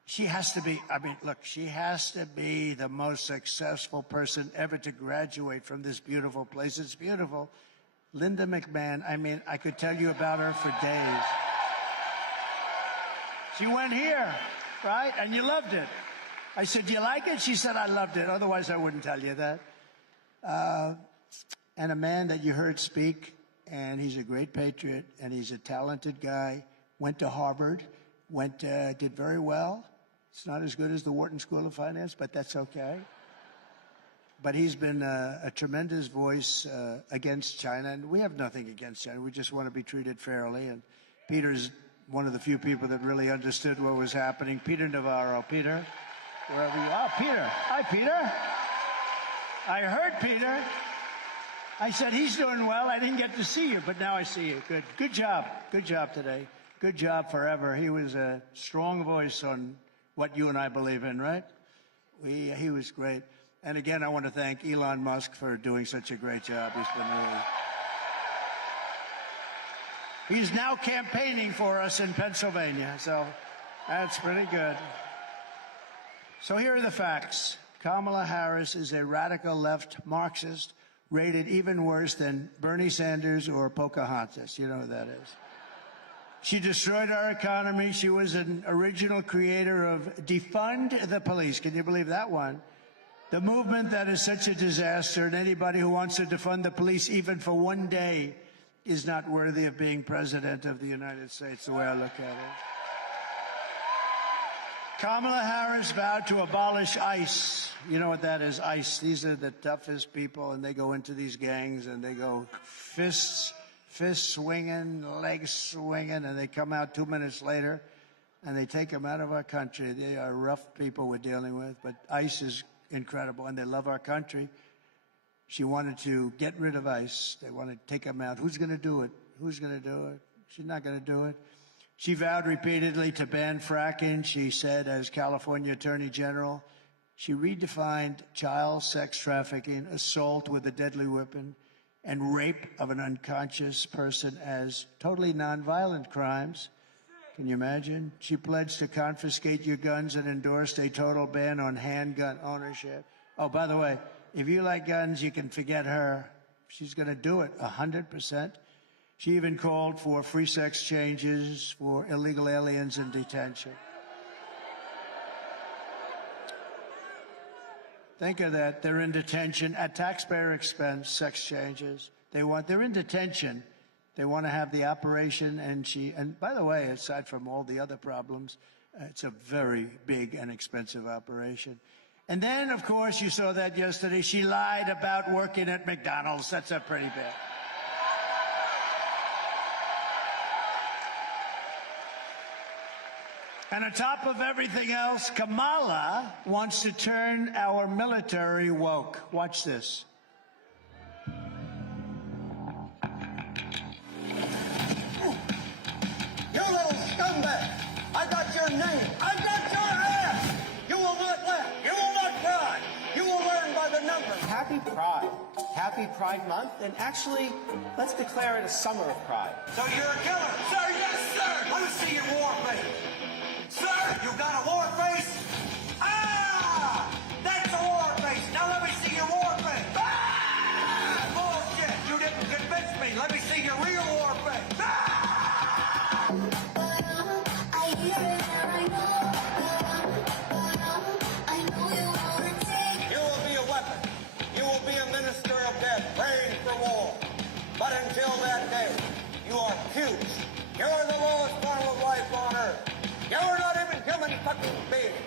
She has to be, I mean, look, she has to be the most successful person ever to graduate from this beautiful place. It's beautiful. Linda McMahon, I mean, I could tell you about her for days. She went here, right? And you loved it. I said, do you like it? She said, I loved it. Otherwise, I wouldn't tell you that. And a man that you heard speak, and he's a great patriot, and he's a talented guy, went to Harvard, did very well. It's not as good as the Wharton School of Finance, but that's okay. But he's been a tremendous voice against China, and we have nothing against China. We just want to be treated fairly. And Peter's one of the few people that really understood what was happening. Peter Navarro. Peter, wherever you are. Peter. Hi, Peter. I heard Peter. I said, he's doing well. I didn't get to see you, but now I see you. Good. Good job. Good job today. Good job forever. He was a strong voice on what you and I believe in, right? He was great. And again, I want to thank Elon Musk for doing such a great job. He's now campaigning for us in Pennsylvania, so that's pretty good. So here are the facts. Kamala Harris is a radical left Marxist, rated even worse than Bernie Sanders or Pocahontas. You know who that is. She destroyed our economy. She was an original creator of Defund the Police. Can you believe that one? The movement that is such a disaster, and anybody who wants to defund the police even for one day is not worthy of being president of the United States, the way I look at it. Kamala Harris vowed to abolish ICE. You know what that is, ICE. These are the toughest people, and they go into these gangs, and they go fists swinging, legs swinging, and they come out 2 minutes later, and they take them out of our country. They are rough people we're dealing with, but ICE is incredible, and they love our country. She wanted to get rid of ICE. They want to take them out. Who's going to do it? Who's going to do it? She's not going to do it. She vowed repeatedly to ban fracking. She said, as California Attorney General, she redefined child sex trafficking, assault with a deadly weapon, and rape of an unconscious person as totally nonviolent crimes. Can you imagine? She pledged to confiscate your guns and endorsed a total ban on handgun ownership. Oh, by the way, if you like guns, you can forget her. She's going to do it 100%. She even called for free sex changes for illegal aliens in detention. Think of that. They're in detention at taxpayer expense, sex changes. They're in detention. They want to have the operation, and by the way, aside from all the other problems, it's a very big and expensive operation. And then, of course, you saw that yesterday. She lied about working at McDonald's. That's a pretty bad. And on top of everything else, Kamala wants to turn our military woke. Watch this. happy Pride Month, and actually, let's declare it a summer of pride. So you're a killer? Sir, yes, sir! Let me see your war face. Sir, you got a war face? Ah! That's a war face. Now let me see your war face. Ah! Bullshit! You didn't convince me. Let me see your real war face. Ah! You will be a weapon. You will be a minister of death, praying for war. But until that day, you are huge. You're the lowest form of life on earth. You're not even human fucking being.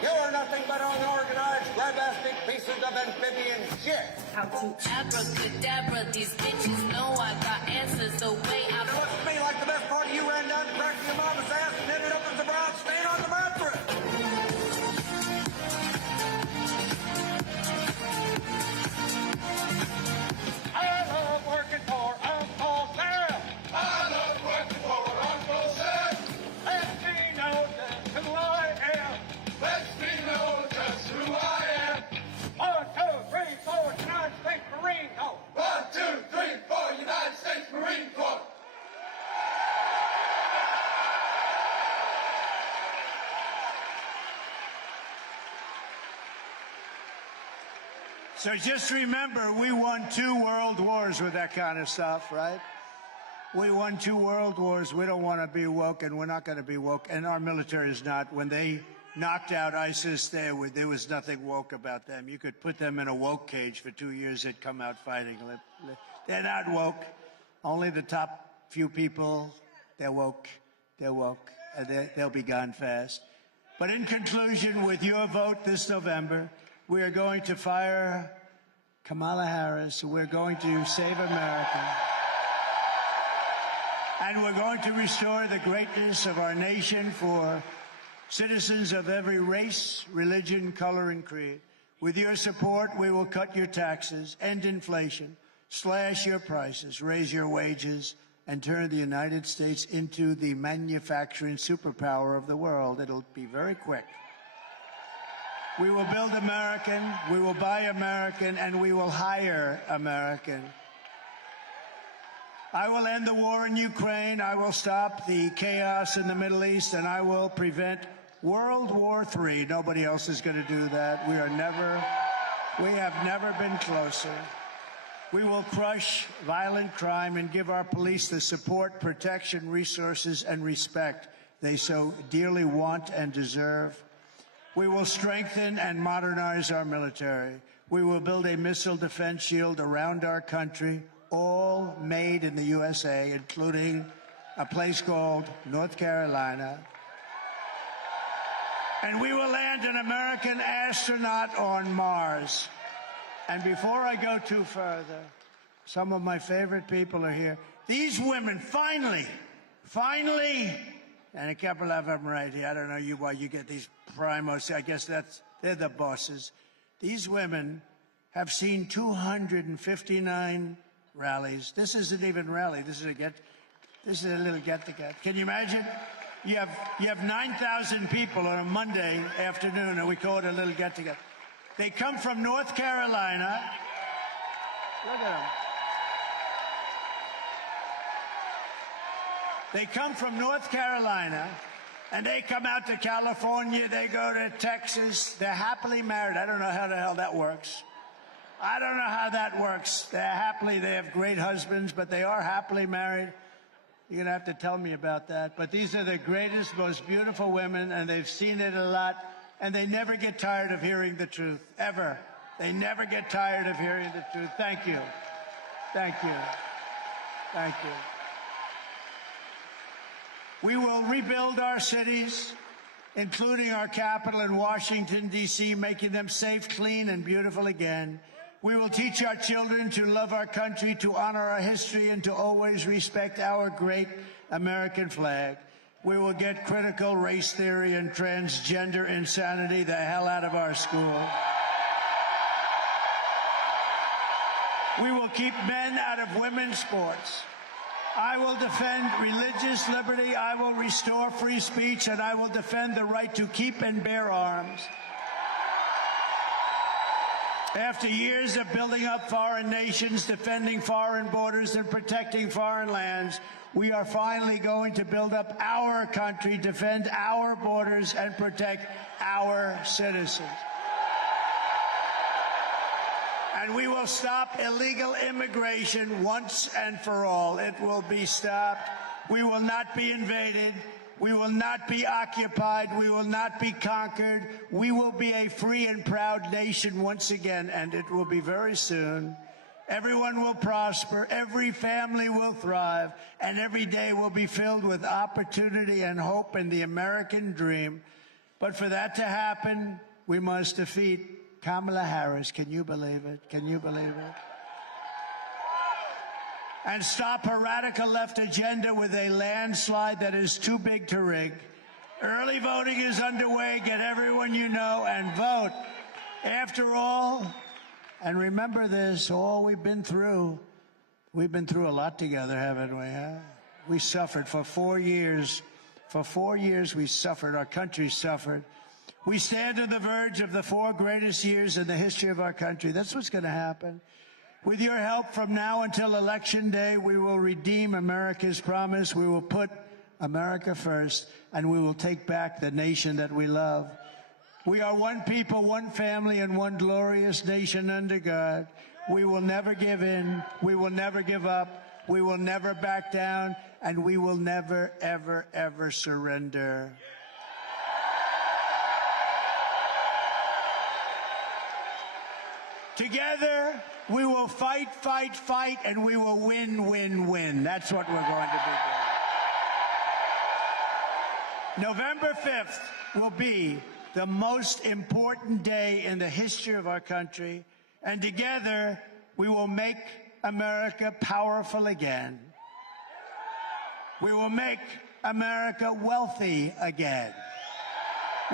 You're nothing but unorganized, grabastic pieces of amphibian shit. How to abracadabra, these bitches know I got answers the way I... It looks to me like the best part of you ran down and cracked your mama's ass and ended up as a brown stain on the mattress. I love working for Uncle Sam. I love working for Uncle Sam. Let me know just who I am. Let me know just who I am. 1, 2, 3, 4, United States Marine Corps. 1, 2, 3, 4, United States Marine Corps. So just remember, we won 2 world wars with that kind of stuff, right? We won 2 world wars. We don't want to be woke, and we're not going to be woke. And our military is not. When they knocked out ISIS, there was nothing woke about them. You could put them in a woke cage for 2 years, they'd come out fighting. They're not woke. Only the top few people, they're woke. They're woke. And they'll be gone fast. But in conclusion, with your vote this November, we are going to fire Kamala Harris. We're going to save America. And we're going to restore the greatness of our nation for citizens of every race, religion, color, and creed. With your support, we will cut your taxes, end inflation, slash your prices, raise your wages, and turn the United States into the manufacturing superpower of the world. It'll be very quick. We will build American, we will buy American, and we will hire American. I will end the war in Ukraine, I will stop the chaos in the Middle East, and I will prevent World War III. Nobody else is going to do that. We have never been closer. We will crush violent crime and give our police the support, protection, resources, and respect they so dearly want and deserve. We will strengthen and modernize our military. We will build a missile defense shield around our country, all made in the USA, including a place called North Carolina. And we will land an American astronaut on Mars. And before I go too further, some of my favorite people are here. These women finally, and a couple of them right here. I don't know why you get these primos. I guess they're the bosses. These women have seen 259 rallies. This isn't even rally. This is a little get-together. Can you imagine? You have 9,000 people on a Monday afternoon, and we call it a little get-together. They come from North Carolina. Look at them. They come from North Carolina, and they come out to California. They go to Texas. They're happily married. I don't know how the hell that works. I don't know how that works. They have great husbands, but they are happily married. You're going to have to tell me about that. But these are the greatest, most beautiful women, and they've seen it a lot, and they never get tired of hearing the truth, ever. They never get tired of hearing the truth. Thank you. Thank you. Thank you. We will rebuild our cities, including our capital in Washington, D.C., making them safe, clean, and beautiful again. We will teach our children to love our country, to honor our history, and to always respect our great American flag. We will get critical race theory and transgender insanity the hell out of our school. We will keep men out of women's sports. I will defend religious liberty, I will restore free speech, and I will defend the right to keep and bear arms. After years of building up foreign nations, defending foreign borders, and protecting foreign lands, we are finally going to build up our country, defend our borders, and protect our citizens. And we will stop illegal immigration once and for all. It will be stopped. We will not be invaded. We will not be occupied. We will not be conquered. We will be a free and proud nation once again, and it will be very soon. Everyone will prosper, every family will thrive, and every day will be filled with opportunity and hope in the American dream. But for that to happen, we must defeat Kamala Harris. Can you believe it? Can you believe it? And stop her radical left agenda with a landslide that is too big to rig. Early voting is underway. Get everyone you know and vote. After all, and remember this, all we've been through a lot together, haven't we? Huh? We suffered for 4 years. For 4 years we suffered. Our country suffered. We stand on the verge of the 4 greatest years in the history of our country. That's what's going to happen. With your help, from now until Election Day, we will redeem America's promise. We will put America first, and we will take back the nation that we love. We are one people, one family, and one glorious nation under God. We will never give in. We will never give up. We will never back down, and we will never, ever, ever surrender. Together, we will fight, fight, fight, and we will win, win, win. That's what we're going to be doing. November 5th will be the most important day in the history of our country, and together we will make America powerful again. We will make America wealthy again.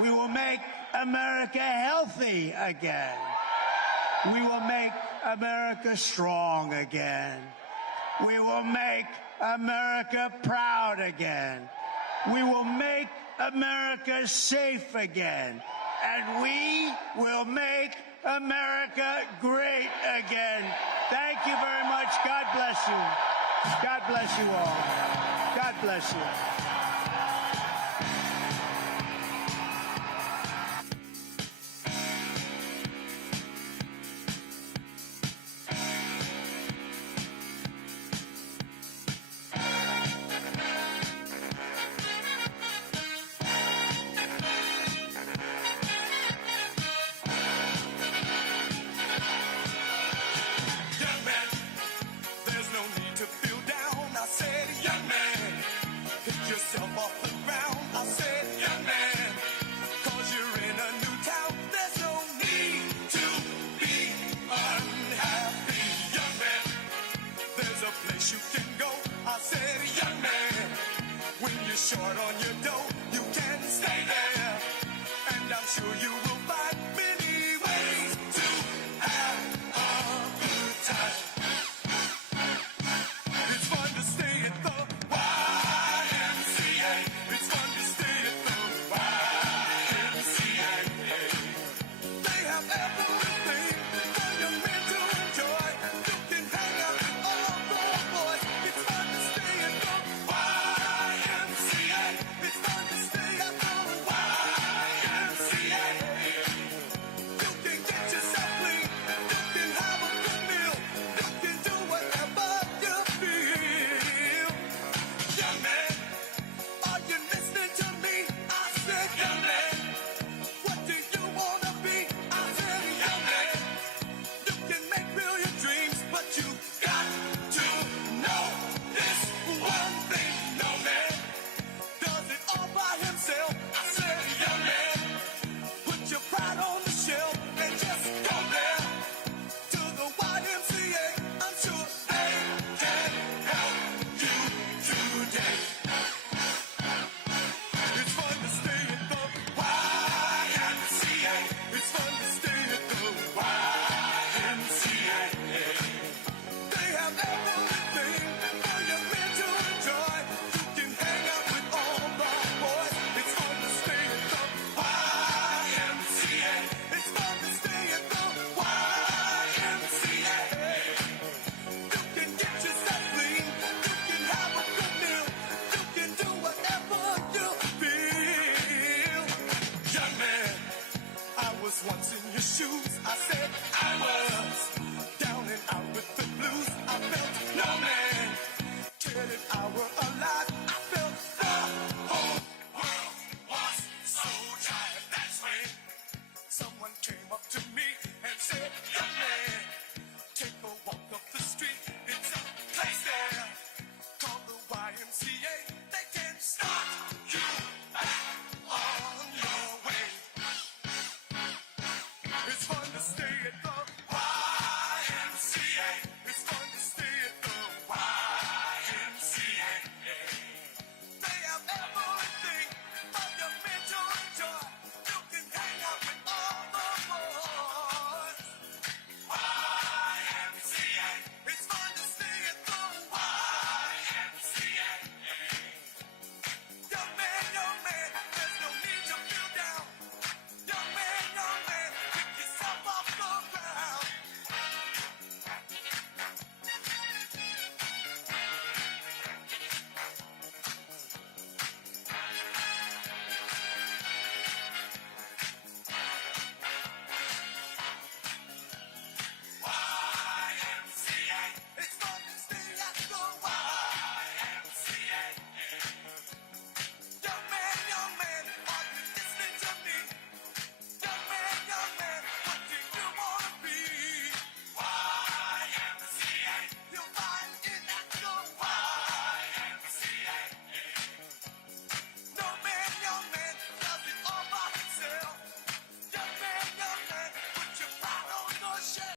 We will make America healthy again. We will make America strong again. We will make America proud again. We will make America safe again. And we will make America great again. Thank you very much. God bless you. God bless you all. God bless you. There's no need to feel down. I said, young man, pick yourself Once in your shoes, I said I was.